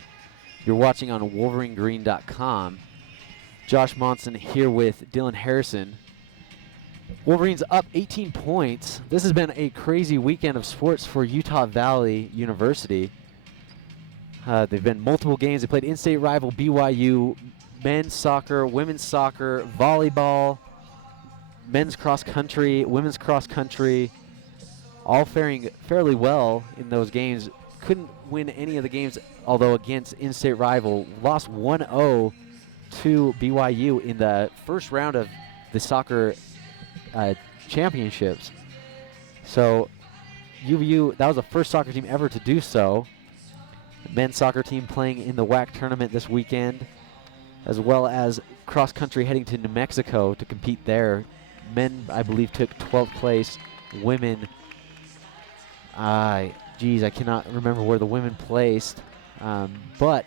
You're watching on WolverineGreen.com. Josh Monson here with Dylan Harrison. Wolverines up 18 points. This has been a crazy weekend of sports for Utah Valley University. They've been multiple games. They played in-state rival BYU, men's soccer, women's soccer, volleyball, men's cross country, women's cross country, all faring fairly well in those games. Couldn't win any of the games, although against in-state rival. Lost 1-0 to BYU in the first round of the soccer championships. So UVU, that was the first soccer team ever to do so. The men's soccer team playing in the WAC tournament this weekend, as well as cross country heading to New Mexico to compete there. Men, I believe, took 12th place. Women, I cannot remember where the women placed. But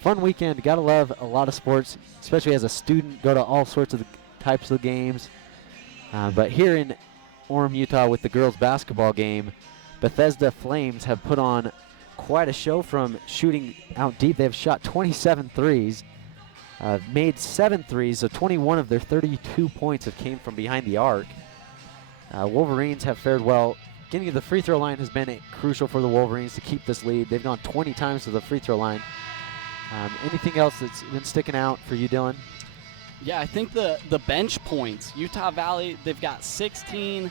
fun weekend. Gotta love a lot of sports, especially as a student. Go to all sorts of the types of games. But here in Orem, Utah, with the girls' basketball game, Bethesda Flames have put on quite a show from shooting out deep. They have shot 27 threes. Made 7 threes, so 21 of their 32 points have came from behind the arc. Wolverines have fared well. Getting to the free throw line has been crucial for the Wolverines to keep this lead. They've gone 20 times to the free throw line. Anything else that's been sticking out for you, Dylan? Yeah, I think the bench points. Utah Valley, they've got 16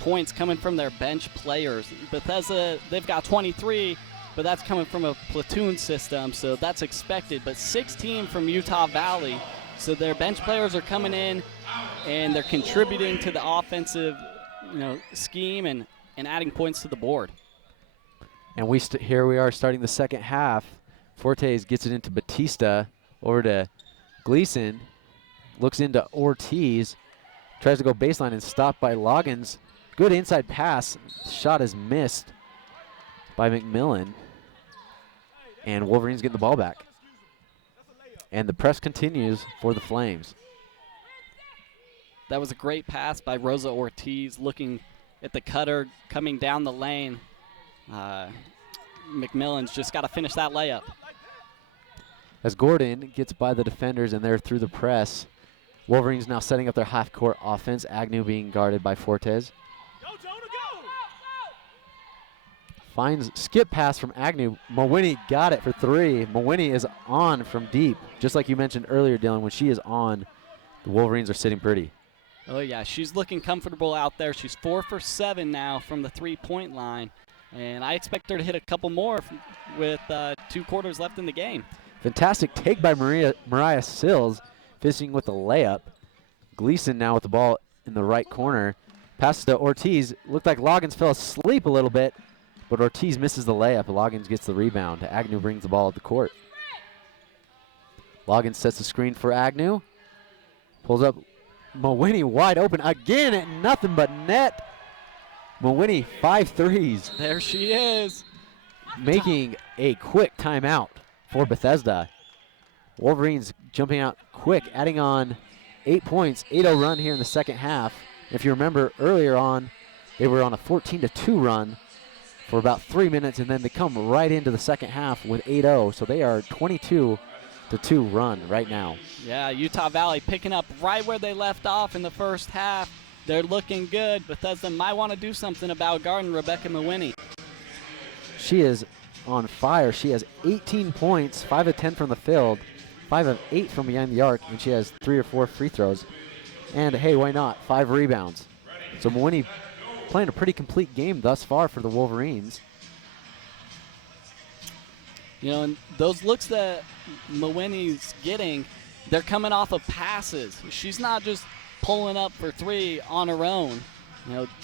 points coming from their bench players. Bethesda, they've got 23. But that's coming from a platoon system, so that's expected. But 16 from Utah Valley, so their bench players are coming in, and they're contributing to the offensive, scheme and adding points to the board. And here we are starting the second half. Fortes gets it into Bethesda, over to Gleason, looks into Ortiz, tries to go baseline and stopped by Loggins. Good inside pass. Shot is missed by McMillan. And Wolverines getting the ball back. And the press continues for the Flames. That was a great pass by Rosa Ortiz, looking at the cutter, coming down the lane. McMillan's just got to finish that layup. As Gordon gets by the defenders and they're through the press, Wolverines now setting up their half-court offense. Agnew being guarded by Fortes. Finds skip pass from Agnew. Mawini got it for 3. Mawini is on from deep. Just like you mentioned earlier, Dylan, when she is on, the Wolverines are sitting pretty. Oh, yeah, she's looking comfortable out there. She's 4 for 7 now from the three-point line. And I expect her to hit a couple more with 2 quarters left in the game. Fantastic take by Mariah Sills, finishing with a layup. Gleason now with the ball in the right corner. Passes to Ortiz. Looked like Loggins fell asleep a little bit. But Ortiz misses the layup. Loggins gets the rebound. Agnew brings the ball at the court. Loggins sets the screen for Agnew. Pulls up. Mawini wide open again at nothing but net. Mawini 5 threes. There she is. Making a quick timeout for Bethesda. Wolverines jumping out quick, adding on 8 points. 8-0 run here in the second half. If you remember earlier on, they were on a 14-2 run for about 3 minutes, and then they come right into the second half with 8-0. So they are 22-2 run right now. Yeah, Utah Valley picking up right where they left off in the first half. They're looking good. Bethesda might want to do something about guarding Rebecca Mawini. She is on fire. She has 18 points, 5 of 10 from the field, 5 of 8 from behind the arc, and she has 3 or 4 free throws. And hey, why not? 5 rebounds. So Mawini playing a pretty complete game thus far for the Wolverines. And those looks that Mawini's getting, they're coming off of passes. She's not just pulling up for 3 on her own.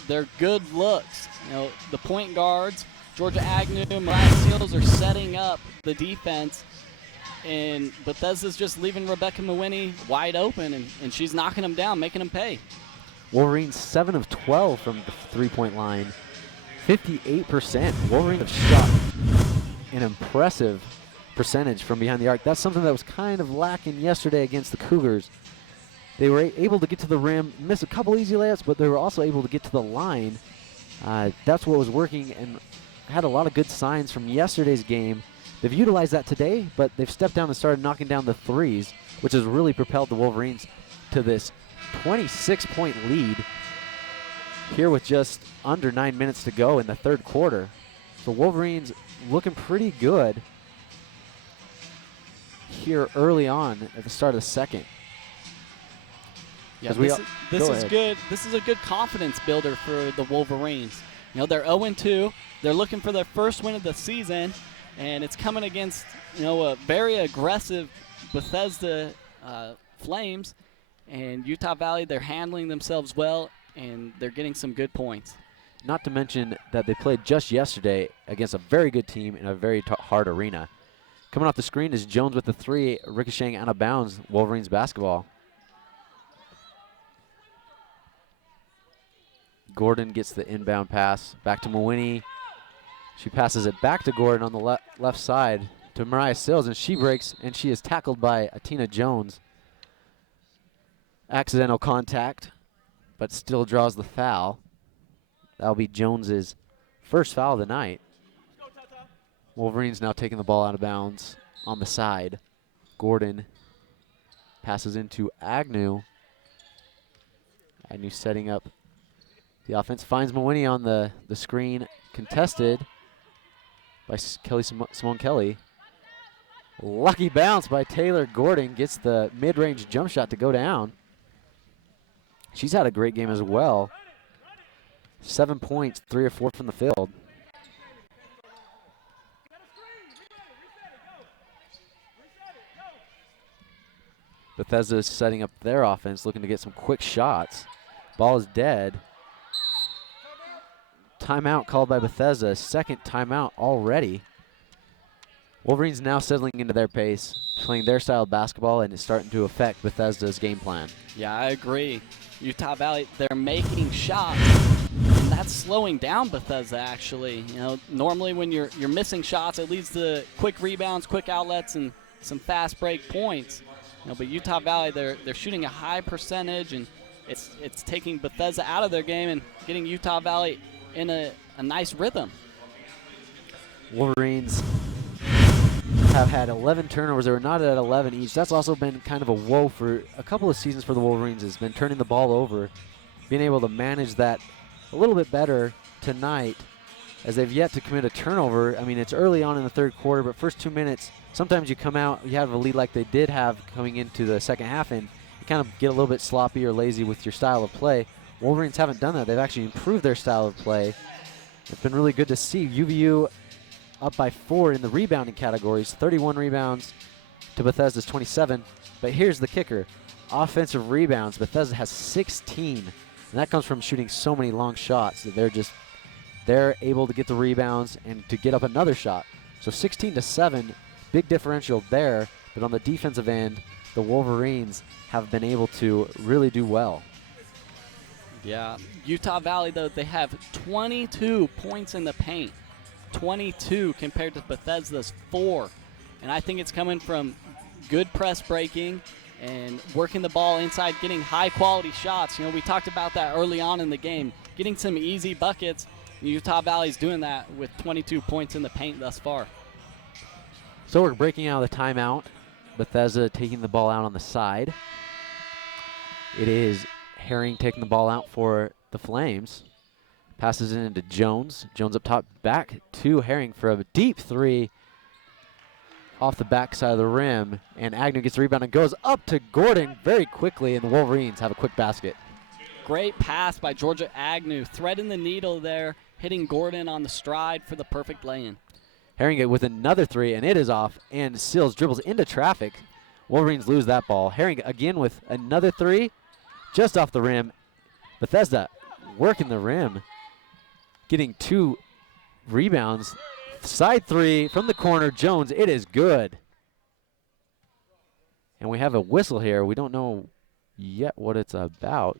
They're good looks. The point guards, Georgia Agnew, Mariah Seals, are setting up the defense, and Bethesda's just leaving Rebecca Mawini wide open, and she's knocking them down, making them pay. Wolverines 7 of 12 from the three-point line, 58%. Wolverines have shot an impressive percentage from behind the arc. That's something that was kind of lacking yesterday against the Cougars. They were able to get to the rim, miss a couple easy layups, but they were also able to get to the line. That's what was working, and had a lot of good signs from yesterday's game. They've utilized that today, but they've stepped down and started knocking down the threes, which has really propelled the Wolverines to this 26-point lead here with just under 9 minutes to go in the third quarter. So Wolverines looking pretty good here early on at the start of the second. Yeah, this is good. This is a good confidence builder for the Wolverines. You know, they're 0-2. They're looking for their first win of the season, and it's coming against, you know, a very aggressive Bethesda Flames. And Utah Valley, they're handling themselves well, and they're getting some good points. Not to mention that they played just yesterday against a very good team in a very hard arena. Coming off the screen is Jones with the three, ricocheting out of bounds, Wolverines basketball. Gordon gets the inbound pass back to Mawini. She passes it back to Gordon on the left side to Mariah Sills, and she breaks, and she is tackled by Atina Jones. Accidental contact, but still draws the foul. That'll be Jones's first foul of the night. Wolverines now taking the ball out of bounds on the side. Gordon passes into Agnew. Agnew setting up the offense. Finds Mawini on the screen. Contested by Simone Kelly. Lucky bounce by Taylor Gordon. Gets the mid-range jump shot to go down. She's had a great game as well. 7 points, 3 or 4 from the field. Bethesda is setting up their offense, looking to get some quick shots. Ball is dead. Timeout called by Bethesda. Second timeout already. Wolverines now settling into their pace, playing their style of basketball, and it's starting to affect Bethesda's game plan. Yeah, I agree. Utah Valley, they're making shots, and that's slowing down Bethesda, actually. You know, normally when you're missing shots, it leads to quick rebounds, quick outlets, and some fast break points. You know, but Utah Valley, they're shooting a high percentage, and it's taking Bethesda out of their game and getting Utah Valley in a nice rhythm. Wolverines have had 11 turnovers. They were not at 11 each. That's also been kind of a woe for a couple of seasons for the Wolverines, has been turning the ball over. Being able to manage that a little bit better tonight, as they've yet to commit a turnover. I mean, it's early on in the third quarter, but first 2 minutes, sometimes you come out, you have a lead like they did have coming into the second half, and you kind of get a little bit sloppy or lazy with your style of play. Wolverines haven't done that. They've actually improved their style of play. It's been really good to see. UVU up by 4 in the rebounding categories, 31 rebounds to Bethesda's 27. But here's the kicker. Offensive rebounds, Bethesda has 16, and that comes from shooting so many long shots that they're able to get the rebounds and to get up another shot. So 16-7, big differential there, but on the defensive end, the Wolverines have been able to really do well. Yeah, Utah Valley, though, they have 22 points in the paint. 22 compared to Bethesda's 4. And I think it's coming from good press breaking and working the ball inside, getting high-quality shots. You know, we talked about that early on in the game, getting some easy buckets. Utah Valley's doing that with 22 points in the paint thus far. So we're breaking out of the timeout. Bethesda taking the ball out on the side. It is Herring taking the ball out for the Flames. Passes it into Jones. Jones up top, back to Herring for a deep three off the backside of the rim. And Agnew gets the rebound and goes up to Gordon very quickly, and the Wolverines have a quick basket. Great pass by Georgia Agnew, threading the needle there, hitting Gordon on the stride for the perfect lay-in. Herring with another three, and it is off, and Sills dribbles into traffic. Wolverines lose that ball. Herring again with another three, just off the rim. Bethesda working the rim, getting 2 rebounds. Side three from the corner, Jones, it is good. And we have a whistle here. We don't know yet what it's about.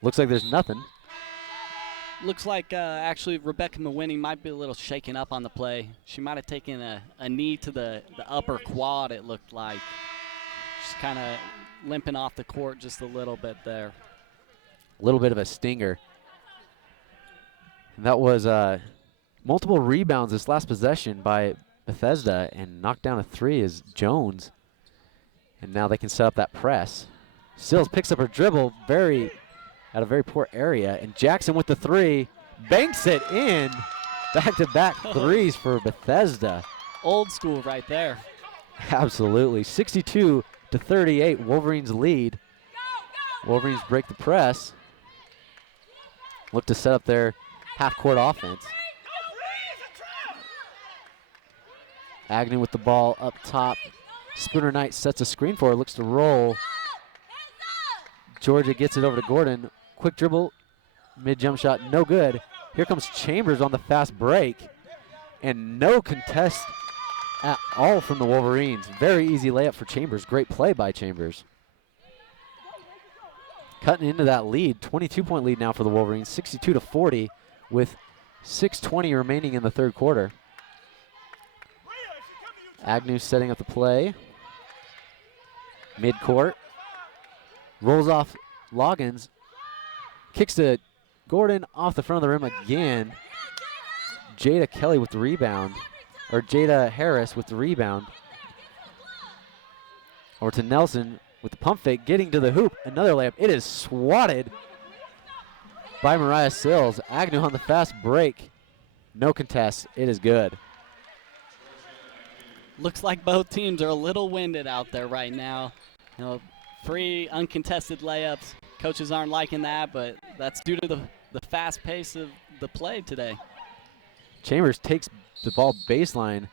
Looks like there's nothing. Looks like actually Rebecca Mawini might be a little shaken up on the play. She might have taken a knee to the upper quad, it looked like. She's kind of limping off the court just a little bit there. A little bit of a stinger. And that was multiple rebounds this last possession by Bethesda, and knocked down a three is Jones. And now they can set up that press. Sills picks up her dribble at a very poor area, and Jackson with the three banks it in. Back-to-back threes for Bethesda. Old school right there. Absolutely. 62-38, Wolverines lead. Wolverines break the press. Look to set up their half-court offense. Agnew with the ball up top. Spooner Knight sets a screen for her, looks to roll. Georgia gets it over to Gordon. Quick dribble, mid-jump shot, no good. Here comes Chambers on the fast break. And no contest at all from the Wolverines. Very easy layup for Chambers. Great play by Chambers. Cutting into that lead, 22-point lead now for the Wolverines, 62-40 with 6:20 remaining in the third quarter. Agnew setting up the play. Mid-court. Rolls off Loggins. Kicks to Gordon off the front of the rim again. Jada Kelly with the rebound. Or Jada Harris with the rebound. Over to Nelson with the pump fake, getting to the hoop. Another layup. It is swatted by Mariah Sills. Agnew on the fast break. No contest. It is good. Looks like both teams are a little winded out there right now. You know, free, uncontested layups. Coaches aren't liking that, but that's due to the fast pace of the play today. Chambers takes the ball baseline,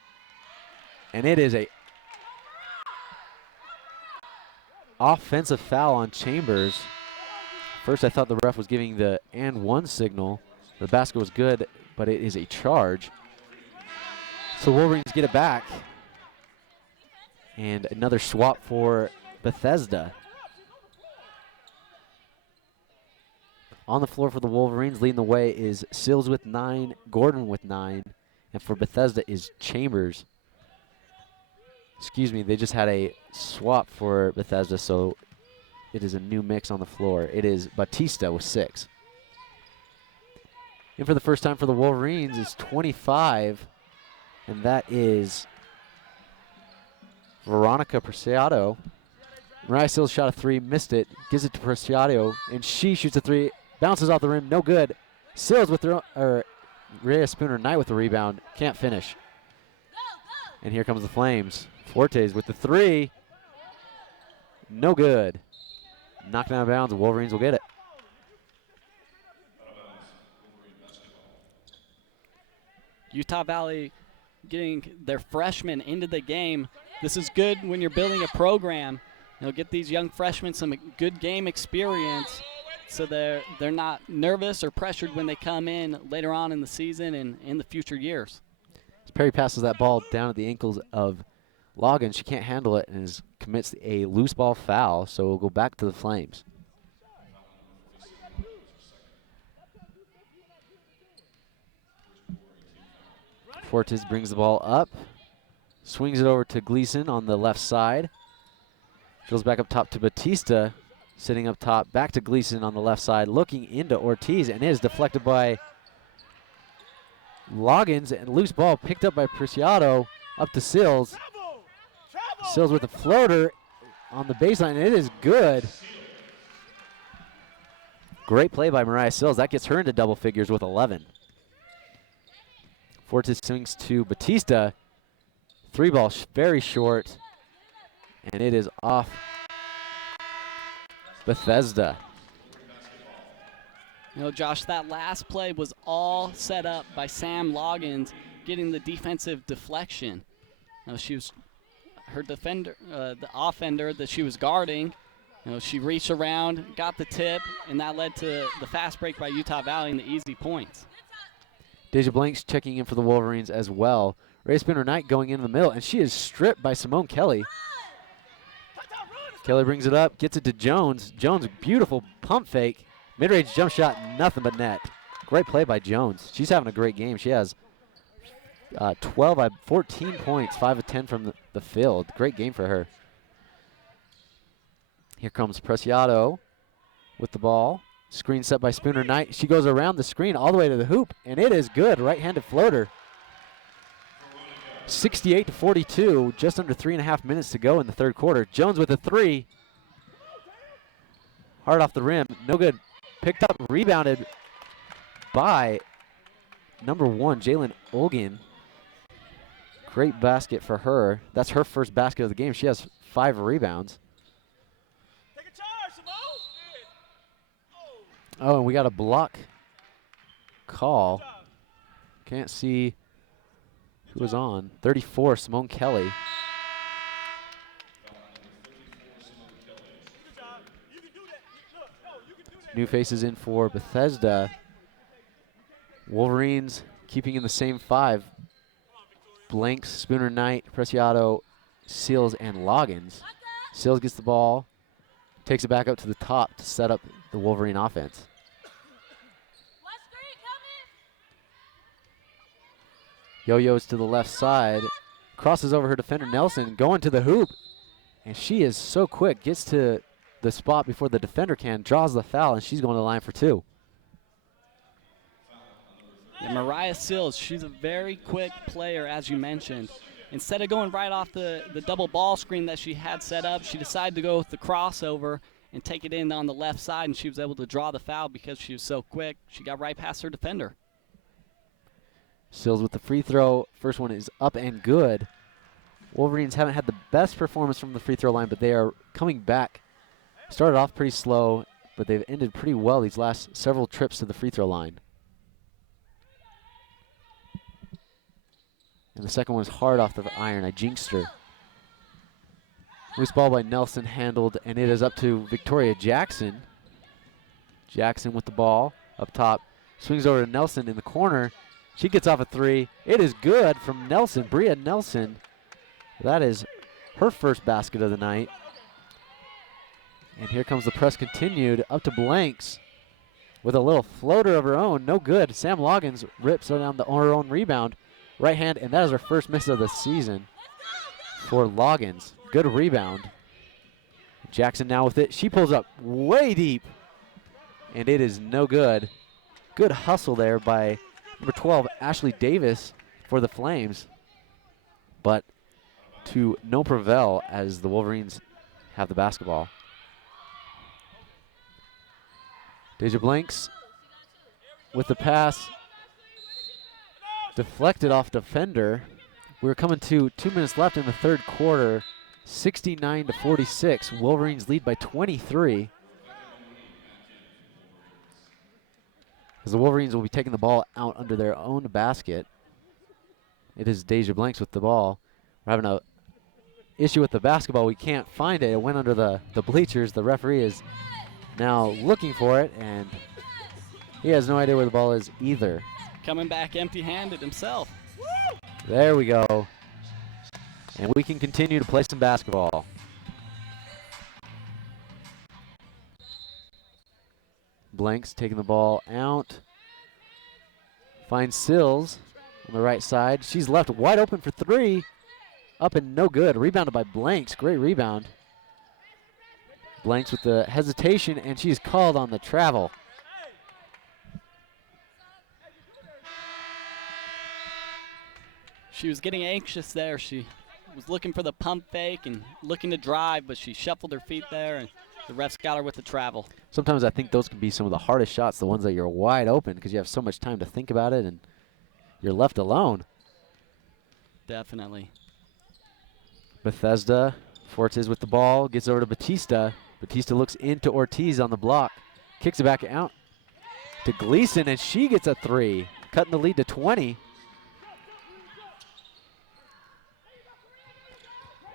and it is a offensive foul on Chambers. First, I thought the ref was giving the and one signal. The basket was good, but it is a charge. So Wolverines get it back. And another swap for Bethesda. On the floor for the Wolverines, leading the way is Sills with 9, Gordon with 9, and for Bethesda is Chambers. Excuse me, they just had a swap for Bethesda, so it is a new mix on the floor. It is Batista with 6. And for the first time for the Wolverines is 25, and that is Veronica Preciado. Mariah Sills shot a 3, missed it, gives it to Preciado, and she shoots a 3, bounces off the rim, no good. Sills with Rhea Spooner Knight with the rebound, can't finish. And here comes the Flames. Fortes with the 3, no good. Knocked out of bounds, the Wolverines will get it. Utah Valley getting their freshmen into the game. This is good when you're building a program. You know, get these young freshmen some good game experience so they're not nervous or pressured when they come in later on in the season and in the future years. As Perry passes that ball down at the ankles of Loggins, she can't handle it and commits a loose ball foul, so we'll go back to the Flames. Fortes brings the ball up, swings it over to Gleason on the left side. Goes back up top to Batista, sitting up top, back to Gleason on the left side, looking into Ortiz, and it is deflected by Loggins, and loose ball picked up by Preciado, up to Sills. Sills with a floater on the baseline, and it is good. Great play by Mariah Sills. That gets her into double figures with 11. Fortes swings to Batista. 3 ball very short, and it is off Bethesda. You know, Josh, that last play was all set up by Sam Loggins getting the defensive deflection. You know, she was her defender, the offender that she was guarding. You know, she reached around, got the tip, and that led to the fast break by Utah Valley and the easy points. Deja Blanks checking in for the Wolverines as well. Ray Spinner Knight going into the middle, and she is stripped by Simone Kelly. Kelly brings it up, gets it to Jones. Jones, beautiful pump fake. Mid-range jump shot, nothing but net. Great play by Jones. She's having a great game. She has 14 points, 5 of 10 from the field. Great game for her. Here comes Preciado with the ball. Screen set by Spooner Knight. She goes around the screen all the way to the hoop, and it is good. Right-handed floater. 68-42, just under 3.5 minutes to go in the third quarter. Jones with a three. Hard off the rim, no good. Picked up, rebounded by number 1, Jalen Olgin. Great basket for her. That's her first basket of the game. She has 5 rebounds. Take a charge, Simone. Oh, and we got a block call. Can't see who was on. 34, Simone Kelly. New faces in for Bethesda. Wolverines keeping in the same 5. Blanks, Spooner Knight, Preciado, Seals, and Loggins. Seals gets the ball, takes it back up to the top to set up the Wolverine offense. Yo-yo's to the left side, crosses over her defender Nelson, going to the hoop, and she is so quick, gets to the spot before the defender can, draws the foul, and she's going to the line for 2. Yeah, Mariah Sills, she's a very quick player, as you mentioned. Instead of going right off the double ball screen that she had set up, she decided to go with the crossover and take it in on the left side, and she was able to draw the foul because she was so quick. She got right past her defender. Sills with the free throw. First one is up and good. Wolverines haven't had the best performance from the free throw line, but they are coming back. Started off pretty slow, but they've ended pretty well these last several trips to the free throw line. And the second one is hard off the iron. I jinxed her. Loose ball by Nelson handled, and it is up to Victoria Jackson. Jackson with the ball up top. Swings over to Nelson in the corner. She gets off a 3. It is good from Nelson, Bria Nelson. That is her first basket of the night. And here comes the press continued up to Blanks with a little floater of her own. No good. Sam Loggins rips her down her own rebound. Right hand, and that is her first miss of the season for Loggins. Good rebound. Jackson now with it. She pulls up way deep, and it is no good. Good hustle there by number 12, Ashley Davis, for the Flames. But to no prevail as the Wolverines have the basketball. Deja Blanks with the pass. Deflected off defender. We're coming to 2 minutes left in the third quarter. 69-46. Wolverines lead by 23. As the Wolverines will be taking the ball out under their own basket. It is Deja Blanks with the ball. We're having a issue with the basketball. We can't find it. It went under the bleachers. The referee is now looking for it, and he has no idea where the ball is either. Coming back empty-handed himself. There we go. And we can continue to play some basketball. Blanks taking the ball out. Finds Sills on the right side. She's left wide open for 3. Up and no good. Rebounded by Blanks. Great rebound. Blanks with the hesitation, and she's called on the travel. She was getting anxious there. She was looking for the pump fake and looking to drive, but she shuffled her feet there, and the refs got her with the travel. Sometimes I think those can be some of the hardest shots, the ones that you're wide open because you have so much time to think about it and you're left alone. Definitely. Bethesda, Fortes with the ball, gets over to Batista. Batista looks into Ortiz on the block, kicks it back out to Gleason, and she gets a 3, cutting the lead to 20.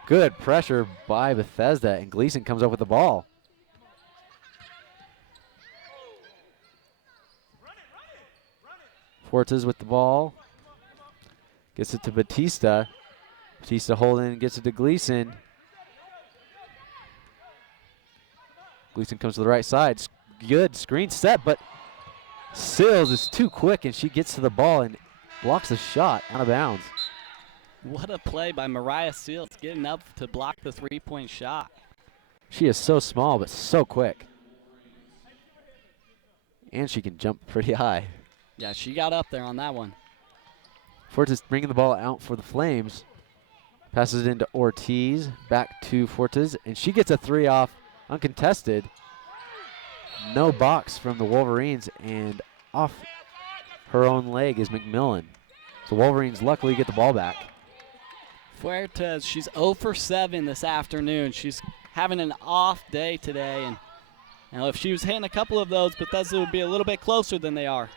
Good pressure by Bethesda, and Gleason comes up with the ball. Fortes with the ball. Gets it to Batista. Batista holding, gets it to Gleason. Gleason comes to the right side. Good screen set, but Sills is too quick, and she gets to the ball and blocks the shot out of bounds. What a play by Mariah Seals, getting up to block the three-point shot. She is so small, but so quick. And she can jump pretty high. Yeah, she got up there on that one. Fortes bringing the ball out for the Flames. Passes it into Ortiz, back to Fortes, and she gets a 3 off uncontested. No box from the Wolverines, and off her own leg is McMillan. So Wolverines luckily get the ball back. Fuertes, she's 0 for 7 this afternoon. She's having an off day today, and if she was hitting a couple of those, Bethesda would be a little bit closer than they are.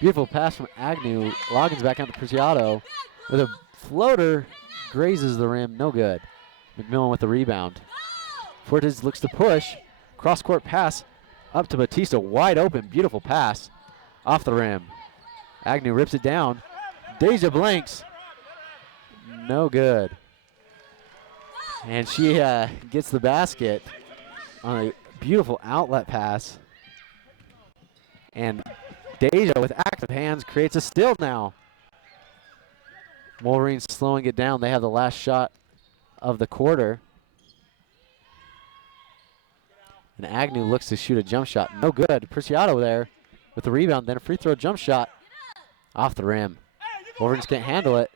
Beautiful pass from Agnew. Loggins back out to Preciado with a floater, grazes the rim, no good. McMillan with the rebound. Fuertes looks to push, cross-court pass up to Batista, wide open, beautiful pass off the rim. Agnew rips it down. Deja blanks, no good. And she gets the basket on a beautiful outlet pass. And Deja with active hands creates a steal now. Wolverines slowing it down. They have the last shot of the quarter. And Agnew looks to shoot a jump shot. No good. Preciado there with the rebound. Then a free throw jump shot off the rim. Wolverines can't handle it.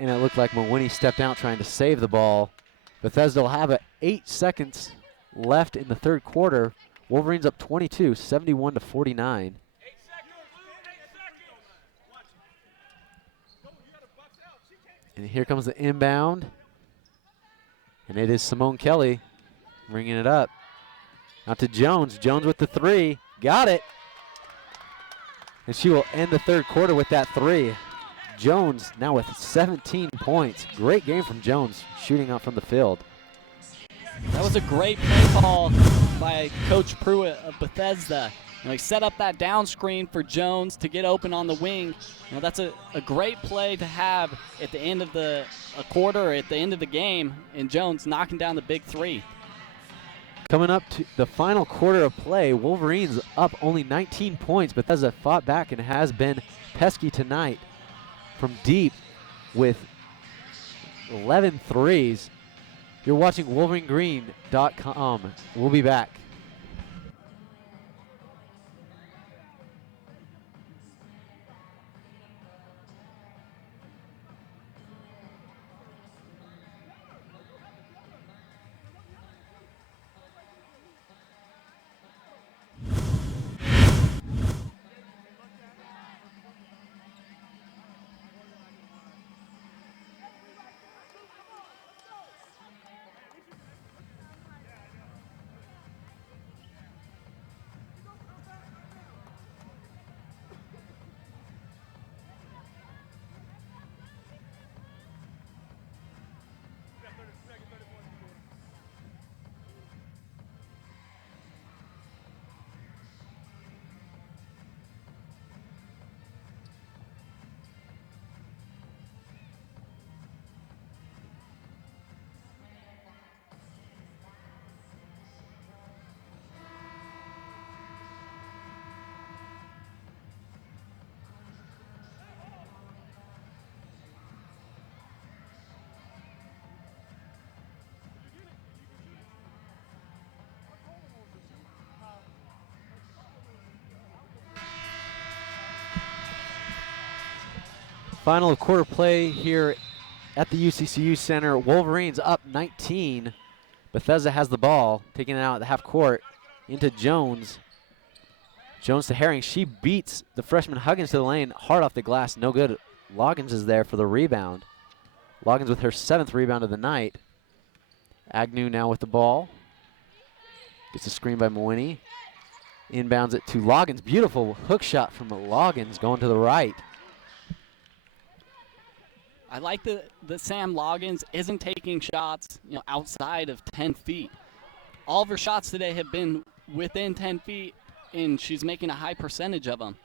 And it looked like Mawini stepped out trying to save the ball. Bethesda will have it. 8 seconds left in the third quarter. Wolverines up 22, 71 to 49. And here comes the inbound. And it is Simone Kelly bringing it up. Out to Jones. Jones with the 3. Got it. And she will end the third quarter with that 3. Jones now with 17 points. Great game from Jones, shooting out from the field. That was a great play call by Coach Pruitt of Bethesda. He set up that down screen for Jones to get open on the wing. That's a great play to have at the end of a quarter, or at the end of the game, and Jones knocking down the big 3. Coming up to the final quarter of play, Wolverines up only 19 points. Bethesda fought back and has been pesky tonight from deep with 11 threes. You're watching WolverineGreen.com. We'll be back. Final quarter play here at the UCCU Center. Wolverines up 19. Bethesda has the ball, taking it out at the half court into Jones. Jones to Herring. She beats the freshman Huggins to the lane, hard off the glass, no good. Loggins is there for the rebound. Loggins with her 7th rebound of the night. Agnew now with the ball. Gets a screen by Mawini. Inbounds it to Loggins. Beautiful hook shot from Loggins going to the right. I like that Sam Loggins isn't taking shots, outside of 10 feet. All of her shots today have been within 10 feet, and she's making a high percentage of them.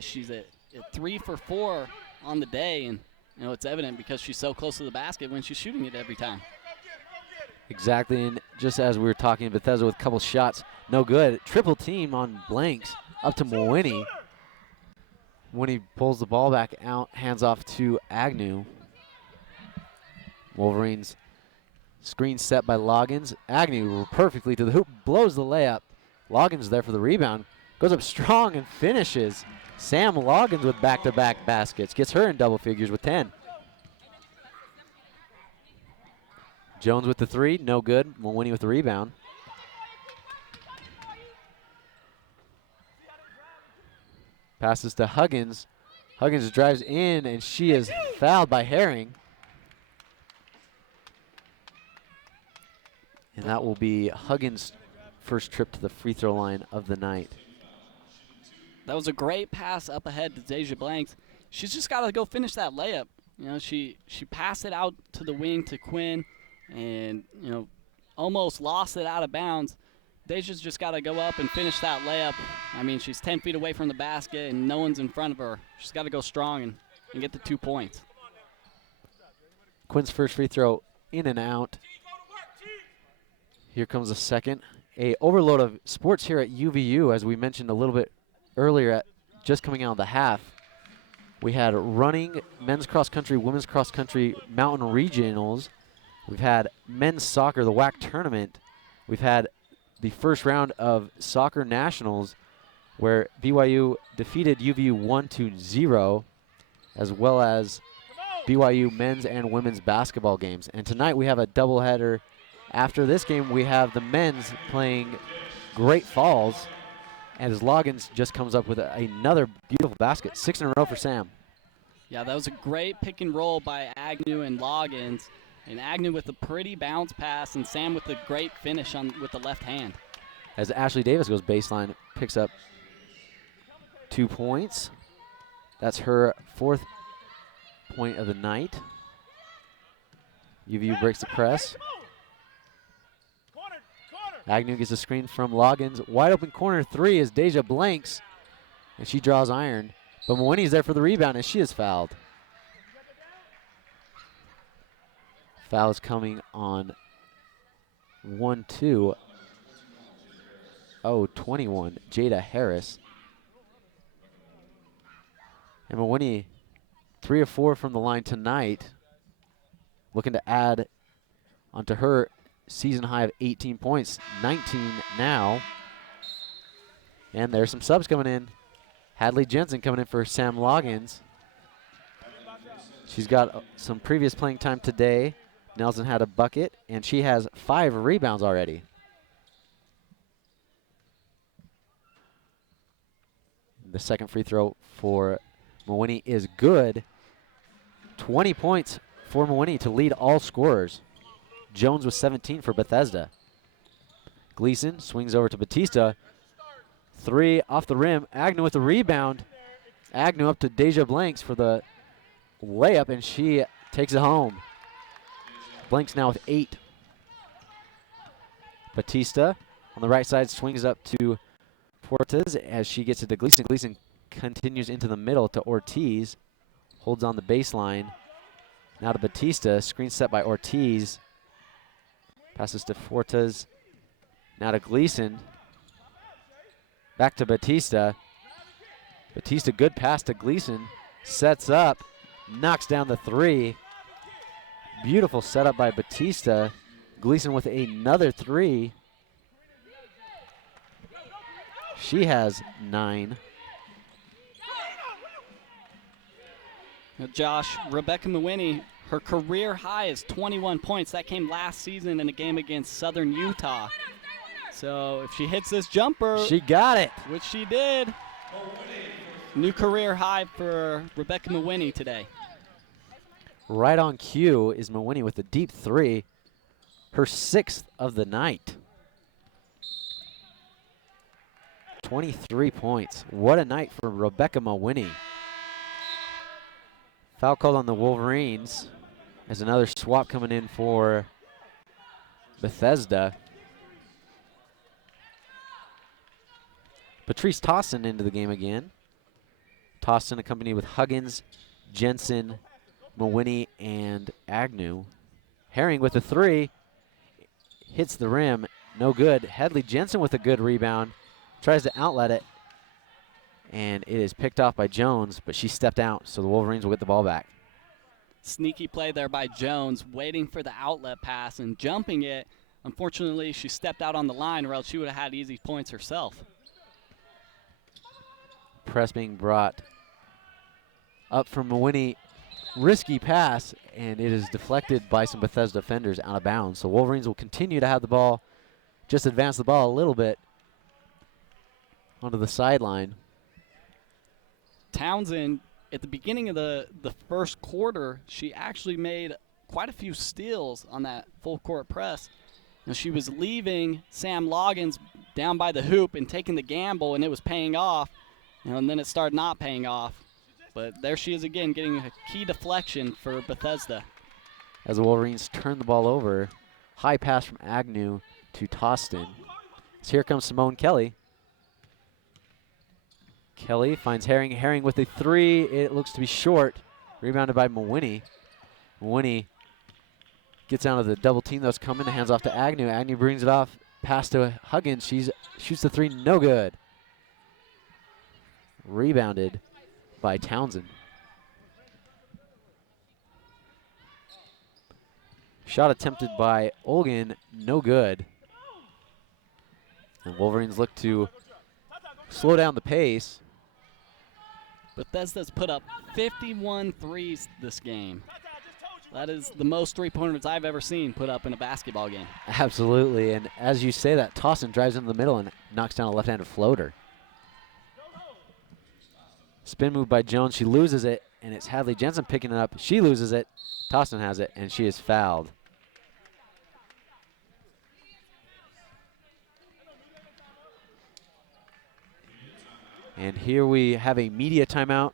She's at 3 for 4 on the day, and it's evident because she's so close to the basket when she's shooting it every time. Exactly, and just as we were talking, Bethesda with a couple shots, no good. Triple team on blanks up to Mawini. When he pulls the ball back out, hands off to Agnew. Wolverines Screen set by Loggins. Agnew perfectly to the hoop, blows the layup. Loggins there for the rebound. Goes up strong and finishes. Sam Loggins with back-to-back baskets. Gets her in double figures with 10. Jones with the three, no good. Mawini with the rebound. Passes to Huggins. Huggins drives in, and she is fouled by Herring. And that will be Huggins' first trip to the free throw line of the night. That was a great pass up ahead to Deja Blanks. She's just got to go finish that layup. You know, she passed it out to the wing to Quinn and, you know, almost lost it out of bounds. Deja's just got to go up and finish that layup. I mean, she's 10 feet away from the basket and no one's in front of her. She's got to go strong and get the 2 points. Quinn's first free throw in and out. Here comes the second. A overload of sports here at UVU, as we mentioned a little bit earlier, at just coming out of the half. We had running, men's cross country, women's cross country, mountain regionals. We've had men's soccer, the WAC tournament. We've had the first round of soccer nationals, where BYU defeated UVU 1-0, as well as BYU men's and women's basketball games. And tonight we have a doubleheader. After this game, we have the men's playing Great Falls, as Loggins just comes up with another beautiful basket. 6 in a row for Sam. Yeah, that was a great pick and roll by Agnew and Loggins. And Agnew with a pretty bounce pass, and Sam with a great finish with the left hand. As Ashley Davis goes baseline, picks up 2 points. That's her 4th point of the night. UVU breaks the press. Agnew gets a screen from Loggins. Wide open corner 3 is Deja Blanks, and she draws iron. But Mawini's there for the rebound, and she is fouled. Foul is coming on 1-2. 21, Jada Harris. And Mawini, 3 of 4 from the line tonight. Looking to add onto her season high of 18 points, 19 now. And there's some subs coming in. Hadley Jensen coming in for Sam Loggins. She's got some previous playing time today. Nelson had a bucket, and she has 5 rebounds already. The second free throw for Mawini is good. 20 points for Mawini to lead all scorers. Jones with 17 for Bethesda. Gleason swings over to Batista. 3 off the rim. Agnew with the rebound. Agnew up to Deja Blanks for the layup, and she takes it home. Blanks now with 8. Batista on the right side swings up to Portes as she gets it to Gleason. Gleason continues into the middle to Ortiz. Holds on the baseline. Now to Batista. Screen set by Ortiz. Passes to Fortes. Now to Gleason. Back to Batista. Batista, good pass to Gleason. Sets up. Knocks down the 3. Beautiful setup by Batista. Gleason with another 3. She has 9. Now, Josh, Rebecca Mawini, her career high is 21 points. That came last season in a game against Southern Utah. So if she hits this jumper, She got it. which she did, new career high for Rebecca Mawini today. Right on cue is Mawini with the deep 3. Her 6th of the night. 23 points. What a night for Rebecca Mawini. Foul called on the Wolverines. There's another swap coming in for Bethesda. Patrice Tossin into the game again. Tossin accompanied with Huggins, Jensen, Mawini, and Agnew. Herring with a 3. Hits the rim. No good. Hadley Jensen with a good rebound. Tries to outlet it. And it is picked off by Jones, but she stepped out, so the Wolverines will get the ball back. Sneaky play there by Jones, waiting for the outlet pass and jumping it. Unfortunately, she stepped out on the line, or else she would have had easy points herself. Press being brought up from Mawhinney. Risky pass, and it is deflected by some Bethesda defenders out of bounds. So Wolverines will continue to have the ball, just advance the ball a little bit onto the sideline. Townsend, at the beginning of the first quarter, she actually made quite a few steals on that full court press. Now, she was leaving Sam Loggins down by the hoop and taking the gamble, and it was paying off. And then it started not paying off. But there she is again, getting a key deflection for Bethesda. As the Wolverines turn the ball over, high pass from Agnew to Tostin. So here comes Simone Kelly. Kelly finds Herring. Herring with a three. It looks to be short. Rebounded by Mawhinney. Mawhinney gets out of the double team that's coming. Hands off to Agnew. Agnew brings it off. Pass to Huggins. She shoots the three. No good. Rebounded by Townsend. Shot attempted by Olgan. No good. And Wolverines look to slow down the pace. Bethesda's put up 51 threes this game. That is the most three-pointers I've ever seen put up in a basketball game. Absolutely, and as you say that, Tossin drives into the middle and knocks down a left-handed floater. Spin move by Jones. She loses it, and it's Hadley Jensen picking it up. She loses it. Tossin has it, and she is fouled. And here we have a media timeout.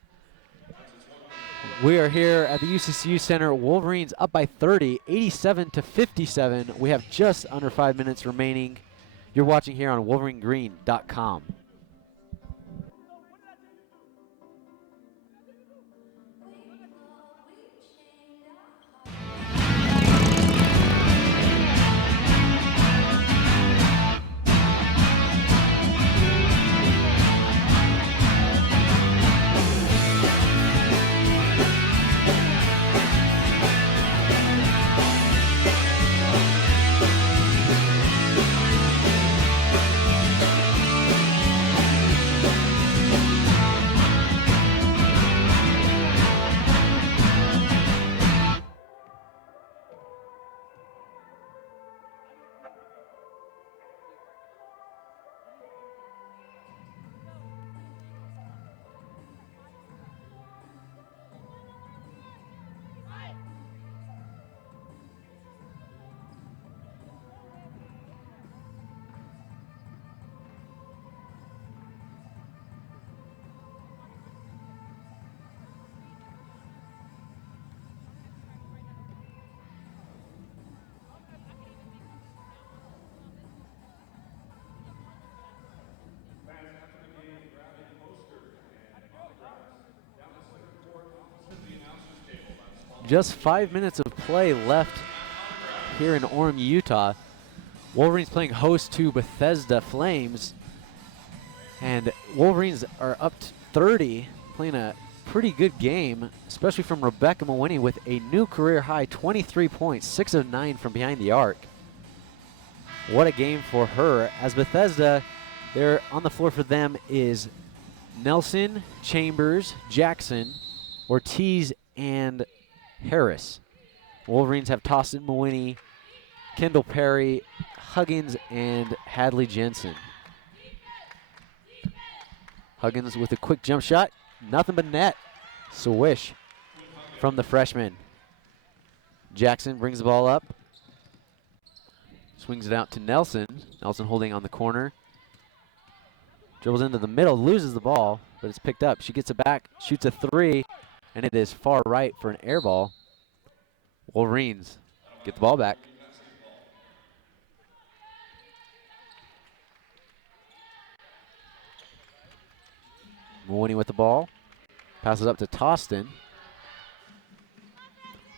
We are here at the UCCU Center. Wolverines up by 30, 87-57. We have just under 5 minutes remaining. You're watching here on WolverineGreen.com. Just 5 minutes of play left here in Orem, Utah. Wolverines playing host to Bethesda Flames. And Wolverines are up to 30, playing a pretty good game, especially from Rebecca Mawhinney with a new career high 23 points, 6 of 9 from behind the arc. What a game for her. As Bethesda, there on the floor for them is Nelson, Chambers, Jackson, Ortiz, and Harris. Wolverines have Tostin Mawhinney, Kendall Perry, Huggins, and Hadley Jensen. Huggins with a quick jump shot. Nothing but net. Swish from the freshman. Jackson brings the ball up. Swings it out to Nelson. Nelson holding on the corner. Dribbles into the middle, loses the ball, but it's picked up. She gets it back, shoots a three, and it is far right for an air ball. Wolverines get the ball back. Mawhinney with the ball. Passes up to Tostin.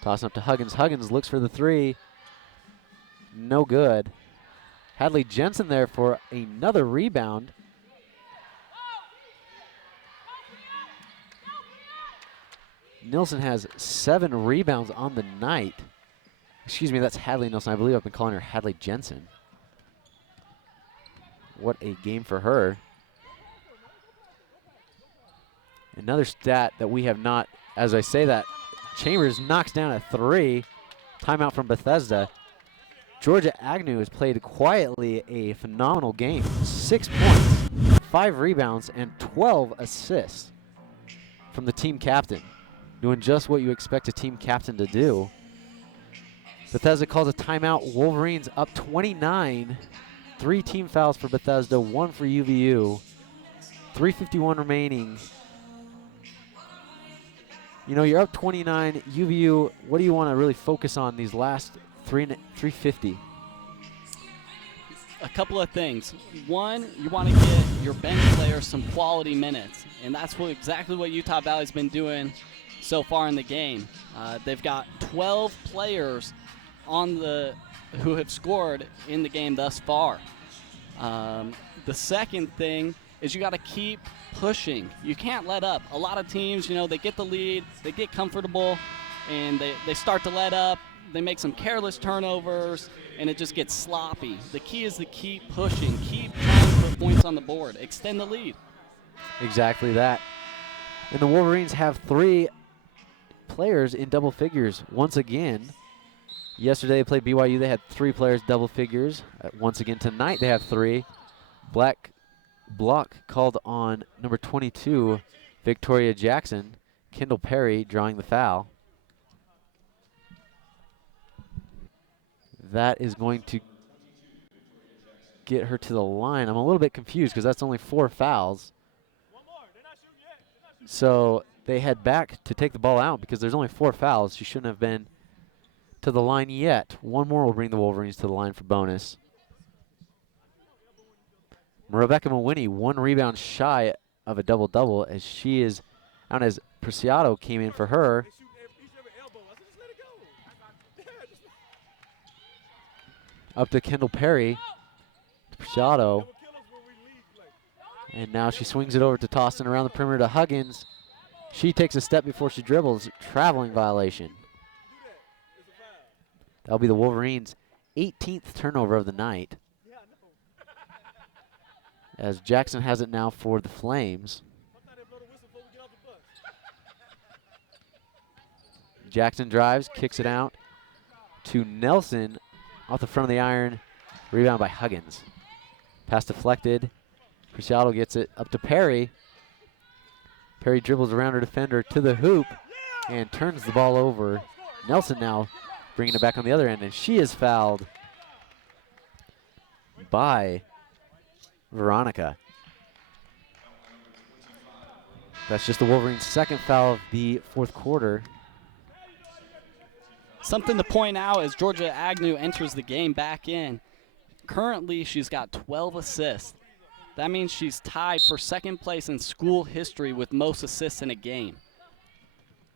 Tossin up to Huggins. Huggins looks for the three. No good. Hadley Jensen there for another rebound. Nilsson has 7 rebounds on the night. Excuse me, that's Hadley Nilsson. I believe I've been calling her Hadley Jensen. What a game for her. Another stat that we have not, as I say that, Chambers knocks down a 3. Timeout from Bethesda. Georgia Agnew has played quietly a phenomenal game. 6 points, 5 rebounds, and 12 assists from the team captain. Doing just what you expect a team captain to do. Bethesda calls a timeout. Wolverines up 29. 3 team fouls for Bethesda, 1 for UVU. 3:51 remaining. You know, you're up 29. UVU, what do you want to really focus on these last 350? A couple of things. One, you want to get your bench players some quality minutes, and that's exactly what Utah Valley's been doing so far in the game. They've got 12 players who have scored in the game thus far. The second thing is you got to keep pushing. You can't let up. A lot of teams, they get the lead, they get comfortable, and they start to let up. They make some careless turnovers, and it just gets sloppy. The key is to keep pushing, keep trying to put points on the board, extend the lead. Exactly that. And the Wolverines have 3 players in double figures once again. Yesterday they played BYU. They had 3 players double figures. Once again tonight they have 3. Black block called on number 22, Victoria Jackson. Kendall Perry drawing the foul. That is going to get her to the line. I'm a little bit confused because that's only 4 fouls. So they head back to take the ball out because there's only 4 fouls. She shouldn't have been to the line yet. 1 more will bring the Wolverines to the line for bonus. Rebecca Mawhinney, 1 rebound shy of a double-double as she is out as Preciado came in for her. Up to Kendall Perry. Preciado. And now she swings it over to Tostin around the perimeter to Huggins. She takes a step before she dribbles. Traveling violation. That'll be the Wolverines' 18th turnover of the night. As Jackson has it now for the Flames. Jackson drives, kicks it out to Nelson off the front of the iron. Rebound by Huggins. Pass deflected. Preciado gets it up to Perry. Perry dribbles around her defender to the hoop and turns the ball over. Nelson now bringing it back on the other end, and she is fouled by Veronica. That's just the Wolverines' 2nd foul of the 4th quarter. Something to point out as Georgia Agnew enters the game back in. Currently, she's got 12 assists. That means she's tied for 2nd place in school history with most assists in a game.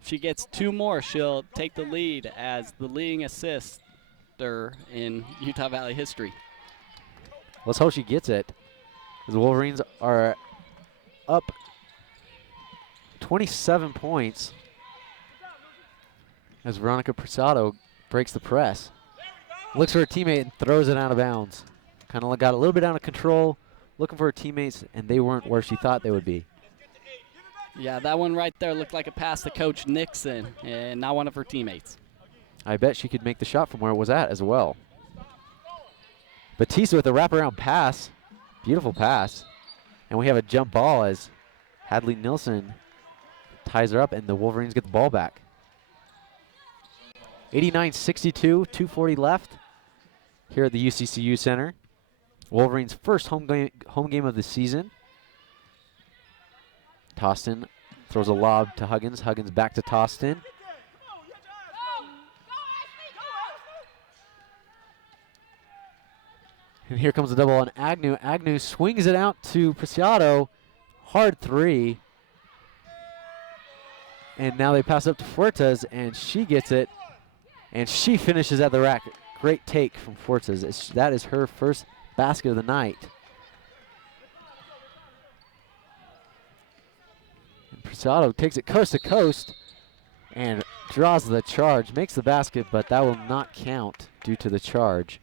If she gets 2 more, she'll take the lead as the leading assister in Utah Valley history. Let's hope she gets it. The Wolverines are up 27 points as Veronica Preciado breaks the press. Looks for her teammate and throws it out of bounds. Kind of got a little bit out of control, looking for her teammates, and they weren't where she thought they would be. Yeah, that one right there looked like a pass to Coach Nixon and not one of her teammates. I bet she could make the shot from where it was at as well. Batista with a wraparound pass. Beautiful pass. And we have a jump ball as Hadley Nilsson ties her up, and the Wolverines get the ball back. 89-62, 2:40 left here at the UCCU Center. Wolverines' first home game of the season. Tostin throws a lob to Huggins. Huggins back to Tostin. And here comes the double on Agnew. Agnew swings it out to Preciado. Hard 3. And now they pass up to Fuertes, and she gets it. And she finishes at the rack. Great take from Fuertes. That is her first basket of the night. And Preciado takes it coast to coast. and draws the charge, makes the basket, but that will not count due to the charge.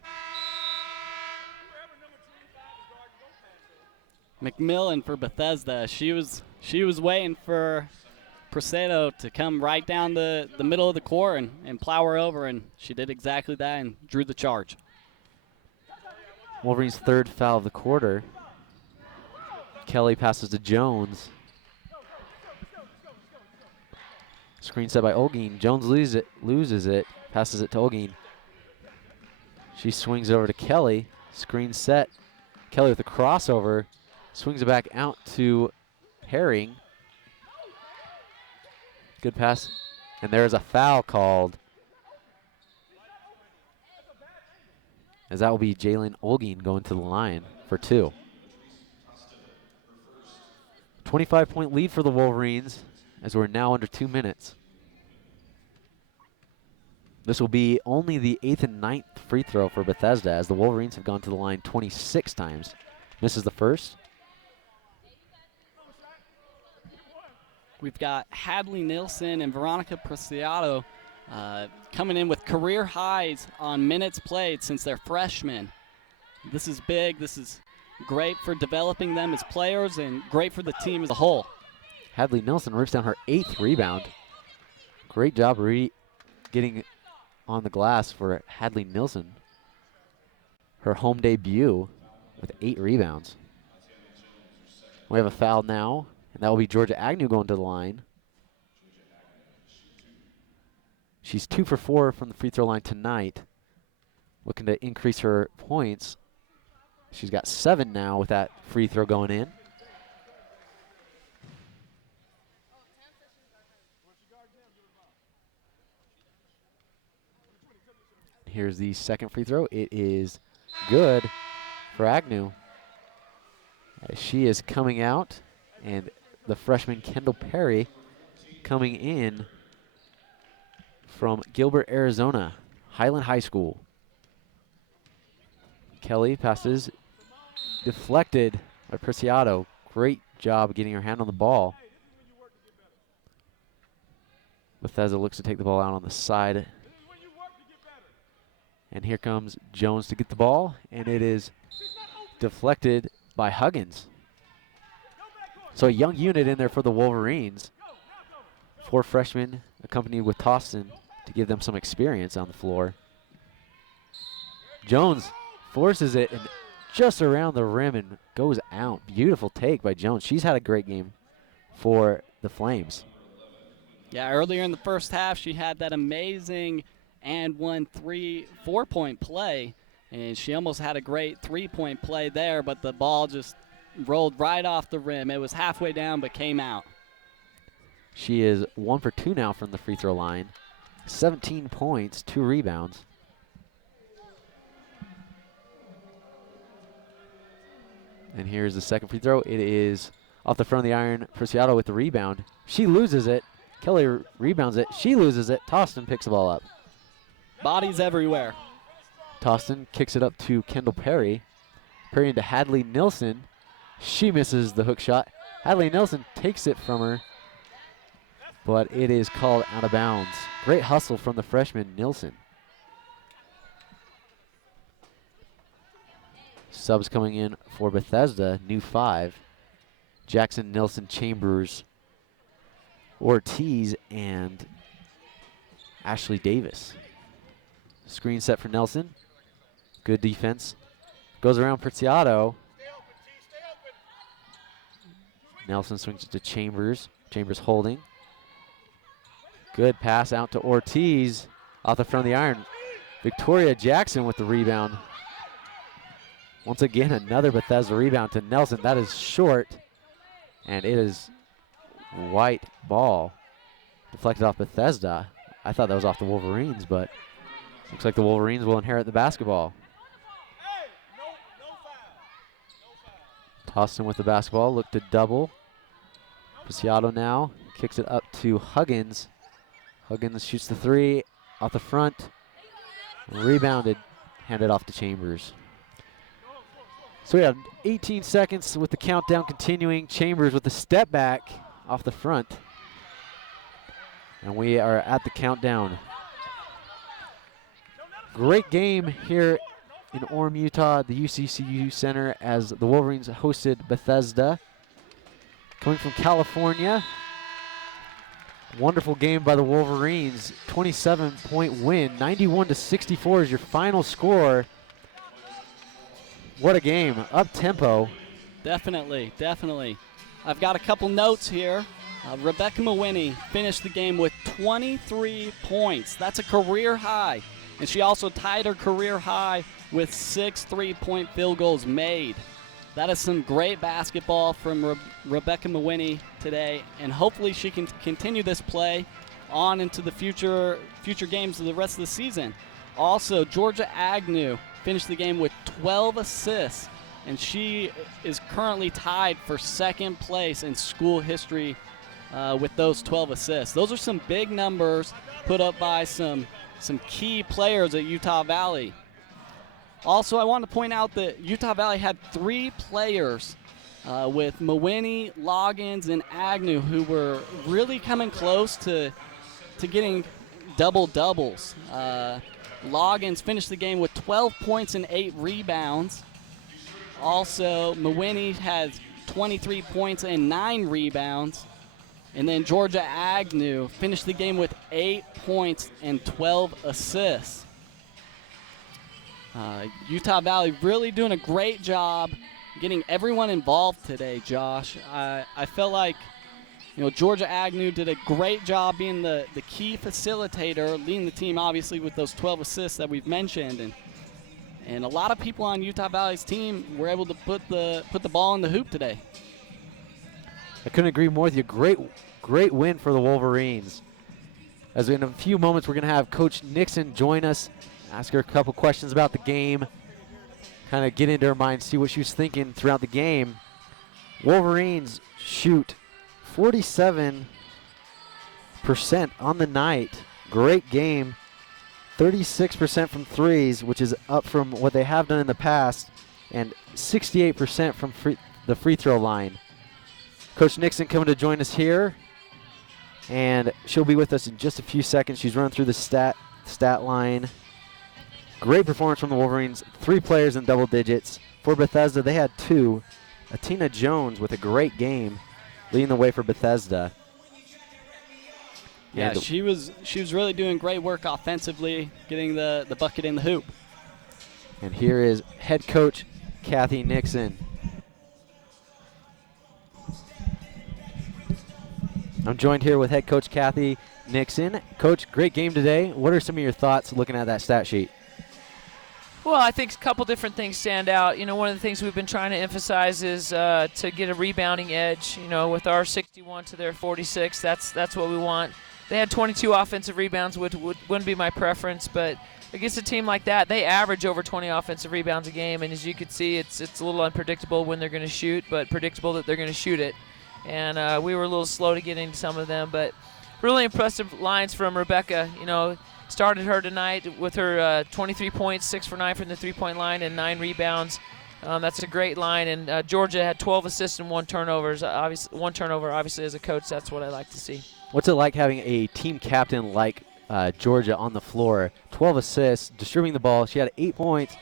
McMillan for Bethesda. She was waiting for Presedo to come right down the middle of the court and plow her over, and she did exactly that and drew the charge. Wolverines' third foul of the quarter. Kelly passes to Jones. Screen set by Olguin. Jones loses it, passes it to Olguin. She swings over to Kelly. Screen set. Kelly with a crossover. Swings it back out to Herring. Good pass. And there is a foul called. As that will be Jalen Olguin going to the line for 2. 25-point lead for the Wolverines as we're now under 2 minutes. This will be only the 8th and 9th free throw for Bethesda as the Wolverines have gone to the line 26 times. Misses the first. We've got Hadley Nilsson and Veronica Preciado coming in with career highs on minutes played since they're freshmen. This is big. This is great for developing them as players and great for the team as a whole. Hadley Nilsson rips down her 8th rebound. Great job getting on the glass for Hadley Nilsson. Her home debut with 8 rebounds. We have a foul now, and that will be Georgia Agnew going to the line. She's 2 for 4 from the free throw line tonight. Looking to increase her points. She's got 7 now with that free throw going in. Here's the second free throw. It is good for Agnew. As she is coming out, and the freshman Kendall Perry coming in from Gilbert, Arizona, Highland High School. Kelly passes, deflected by Preciado. Great job getting her hand on the ball. Bethesda looks to take the ball out on the side. And here comes Jones to get the ball, and it is deflected by Huggins. So a young unit in there for the Wolverines. 4 freshmen accompanied with Toston to give them some experience on the floor. Jones forces it and just around the rim and goes out. Beautiful take by Jones. She's had a great game for the Flames. Yeah, earlier in the first half, she had that amazing and 1 4-point play, and she almost had a great 3-point play there, but the ball just rolled right off the rim. It was halfway down but came out. She is 1 for 2 now from the free throw line. 17 points, 2 rebounds. And here's the second free throw. It is off the front of the iron. Preciado with the rebound. She loses it. Kelly rebounds it. She loses it. Toston picks the ball up. Bodies everywhere. Toston kicks it up to Kendall Perry. Perry into Hadley Nilsson. She misses the hook shot. Hadley Nilsson takes it from her, but it is called out of bounds. Great hustle from the freshman Nilsson. Subs coming in for Bethesda, new 5. Jackson, Nilsson, Chambers, Ortiz, and Ashley Davis. Screen set for Nelson. Good defense. Goes around Preciado. Nelson swings it to Chambers. Chambers holding. Good pass out to Ortiz off the front of the iron. Victoria Jackson with the rebound. Once again, another Bethesda rebound to Nelson. That is short, and it is white ball. Deflected off Bethesda. I thought that was off the Wolverines, but looks like the Wolverines will inherit the basketball. Toston with the basketball, look to double. Preciado now kicks it up to Huggins. Huggins shoots the 3 off the front. Rebounded, handed off to Chambers. So we have 18 seconds with the countdown continuing. Chambers with the step back off the front. And we are at the countdown. Great game here in Orem, Utah, the UCCU Center, as the Wolverines hosted Bethesda. Coming from California, wonderful game by the Wolverines. 27-point win, 91-64 is your final score. What a game, up tempo. Definitely, definitely. I've got a couple notes here. Rebecca Mawhinney finished the game with 23 points. That's a career high. And she also tied her career high with 6 3-point field goals made. That is some great basketball from Rebecca Mawhinney today, and hopefully she can continue this play on into the future games of the rest of the season. Also, Georgia Agnew finished the game with 12 assists, and she is currently tied for second place in school history with those 12 assists. Those are some big numbers put up by some key players at Utah Valley. Also, I want to point out that Utah Valley had 3 players with Mawhinney, Loggins, and Agnew who were really coming close to getting double-doubles. Loggins finished the game with 12 points and 8 rebounds. Also, Mawhinney has 23 points and 9 rebounds. And then Georgia Agnew finished the game with 8 points and 12 assists. Utah Valley really doing a great job getting everyone involved today, Josh. I felt like Georgia Agnew did a great job being the key facilitator, leading the team obviously with those 12 assists that we've mentioned. And a lot of people on Utah Valley's team were able to put the ball in the hoop today. I couldn't agree more with you. Great win for the Wolverines. As in a few moments, we're going to have Coach Nixon join us, ask her a couple questions about the game, kind of get into her mind, see what she was thinking throughout the game. Wolverines shoot 47% on the night. Great game. 36% from threes, which is up from what they have done in the past, and 68% from the free throw line. Coach Nixon coming to join us here, and she'll be with us in just a few seconds. She's running through the stat line. Great performance from the Wolverines. 3 players in double digits. For Bethesda, they had 2. Atina Jones with a great game, leading the way for Bethesda. Yeah, she was really doing great work offensively, getting the bucket in the hoop. And here is head coach Kathy Nixon. I'm joined here with head coach Kathy Nixon. Coach, great game today. What are some of your thoughts looking at that stat sheet? Well, I think a couple different things stand out. One of the things we've been trying to emphasize is to get a rebounding edge. With our 61 to their 46, that's what we want. They had 22 offensive rebounds, which wouldn't be my preference, but against a team like that, they average over 20 offensive rebounds a game, and as you can see, it's a little unpredictable when they're going to shoot, but predictable that they're going to shoot it. And we were a little slow to get into some of them, but really impressive lines from Rebecca. Started her tonight with her 23 points, 6 for 9 from the three-point line, and 9 rebounds. That's a great line. And Georgia had 12 assists and 1 turnover. Obviously, as a coach, that's what I like to see. What's it like having a team captain like Georgia on the floor? 12 assists, distributing the ball. She had 8 points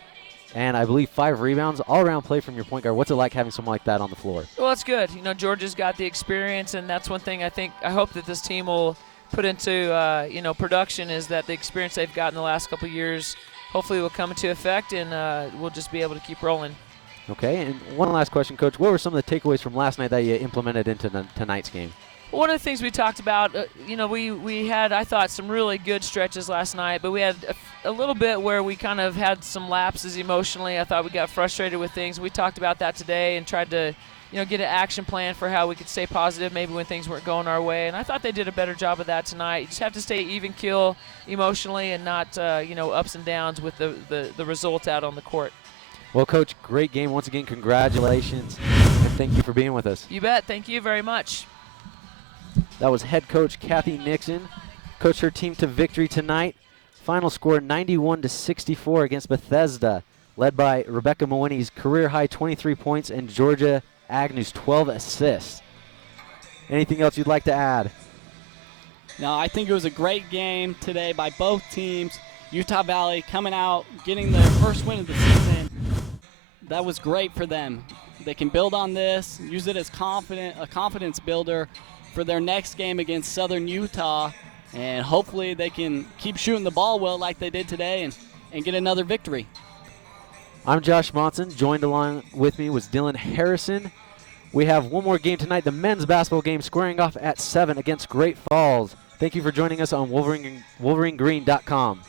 and I believe 5 rebounds. All-around play from your point guard. What's it like having someone like that on the floor? Well, it's good. Georgia's got the experience, and that's one thing I hope that this team will put into production, is that the experience they've got in the last couple of years hopefully will come into effect, and we'll just be able to keep rolling. Okay, and one last question, Coach. What were some of the takeaways from last night that you implemented into tonight's game? One of the things we talked about, we had, I thought, some really good stretches last night, but we had a little bit where we kind of had some lapses emotionally. I thought we got frustrated with things. We talked about that today and tried to get an action plan for how we could stay positive maybe when things weren't going our way, and I thought they did a better job of that tonight. You just have to stay even keel emotionally and not ups and downs with the result out on the court. Well, Coach, great game. Once again, congratulations, and thank you for being with us. You bet. Thank you very much. That was head coach Kathy Nixon. Coached her team to victory tonight. Final score 91-64 against Bethesda, led by Rebecca Mawhinney's career-high 23 points and Georgia Agnew's 12 assists. Anything else you'd like to add? Now, I think it was a great game today by both teams. Utah Valley coming out, getting their first win of the season. That was great for them. They can build on this, use it as a confidence builder for their next game against Southern Utah, and hopefully they can keep shooting the ball well like they did today and get another victory. I'm Josh Monson. Joined along with me was Dylan Harrison. We have one more game tonight, the men's basketball game squaring off at 7 against Great Falls. Thank you for joining us on WolverineGreen.com.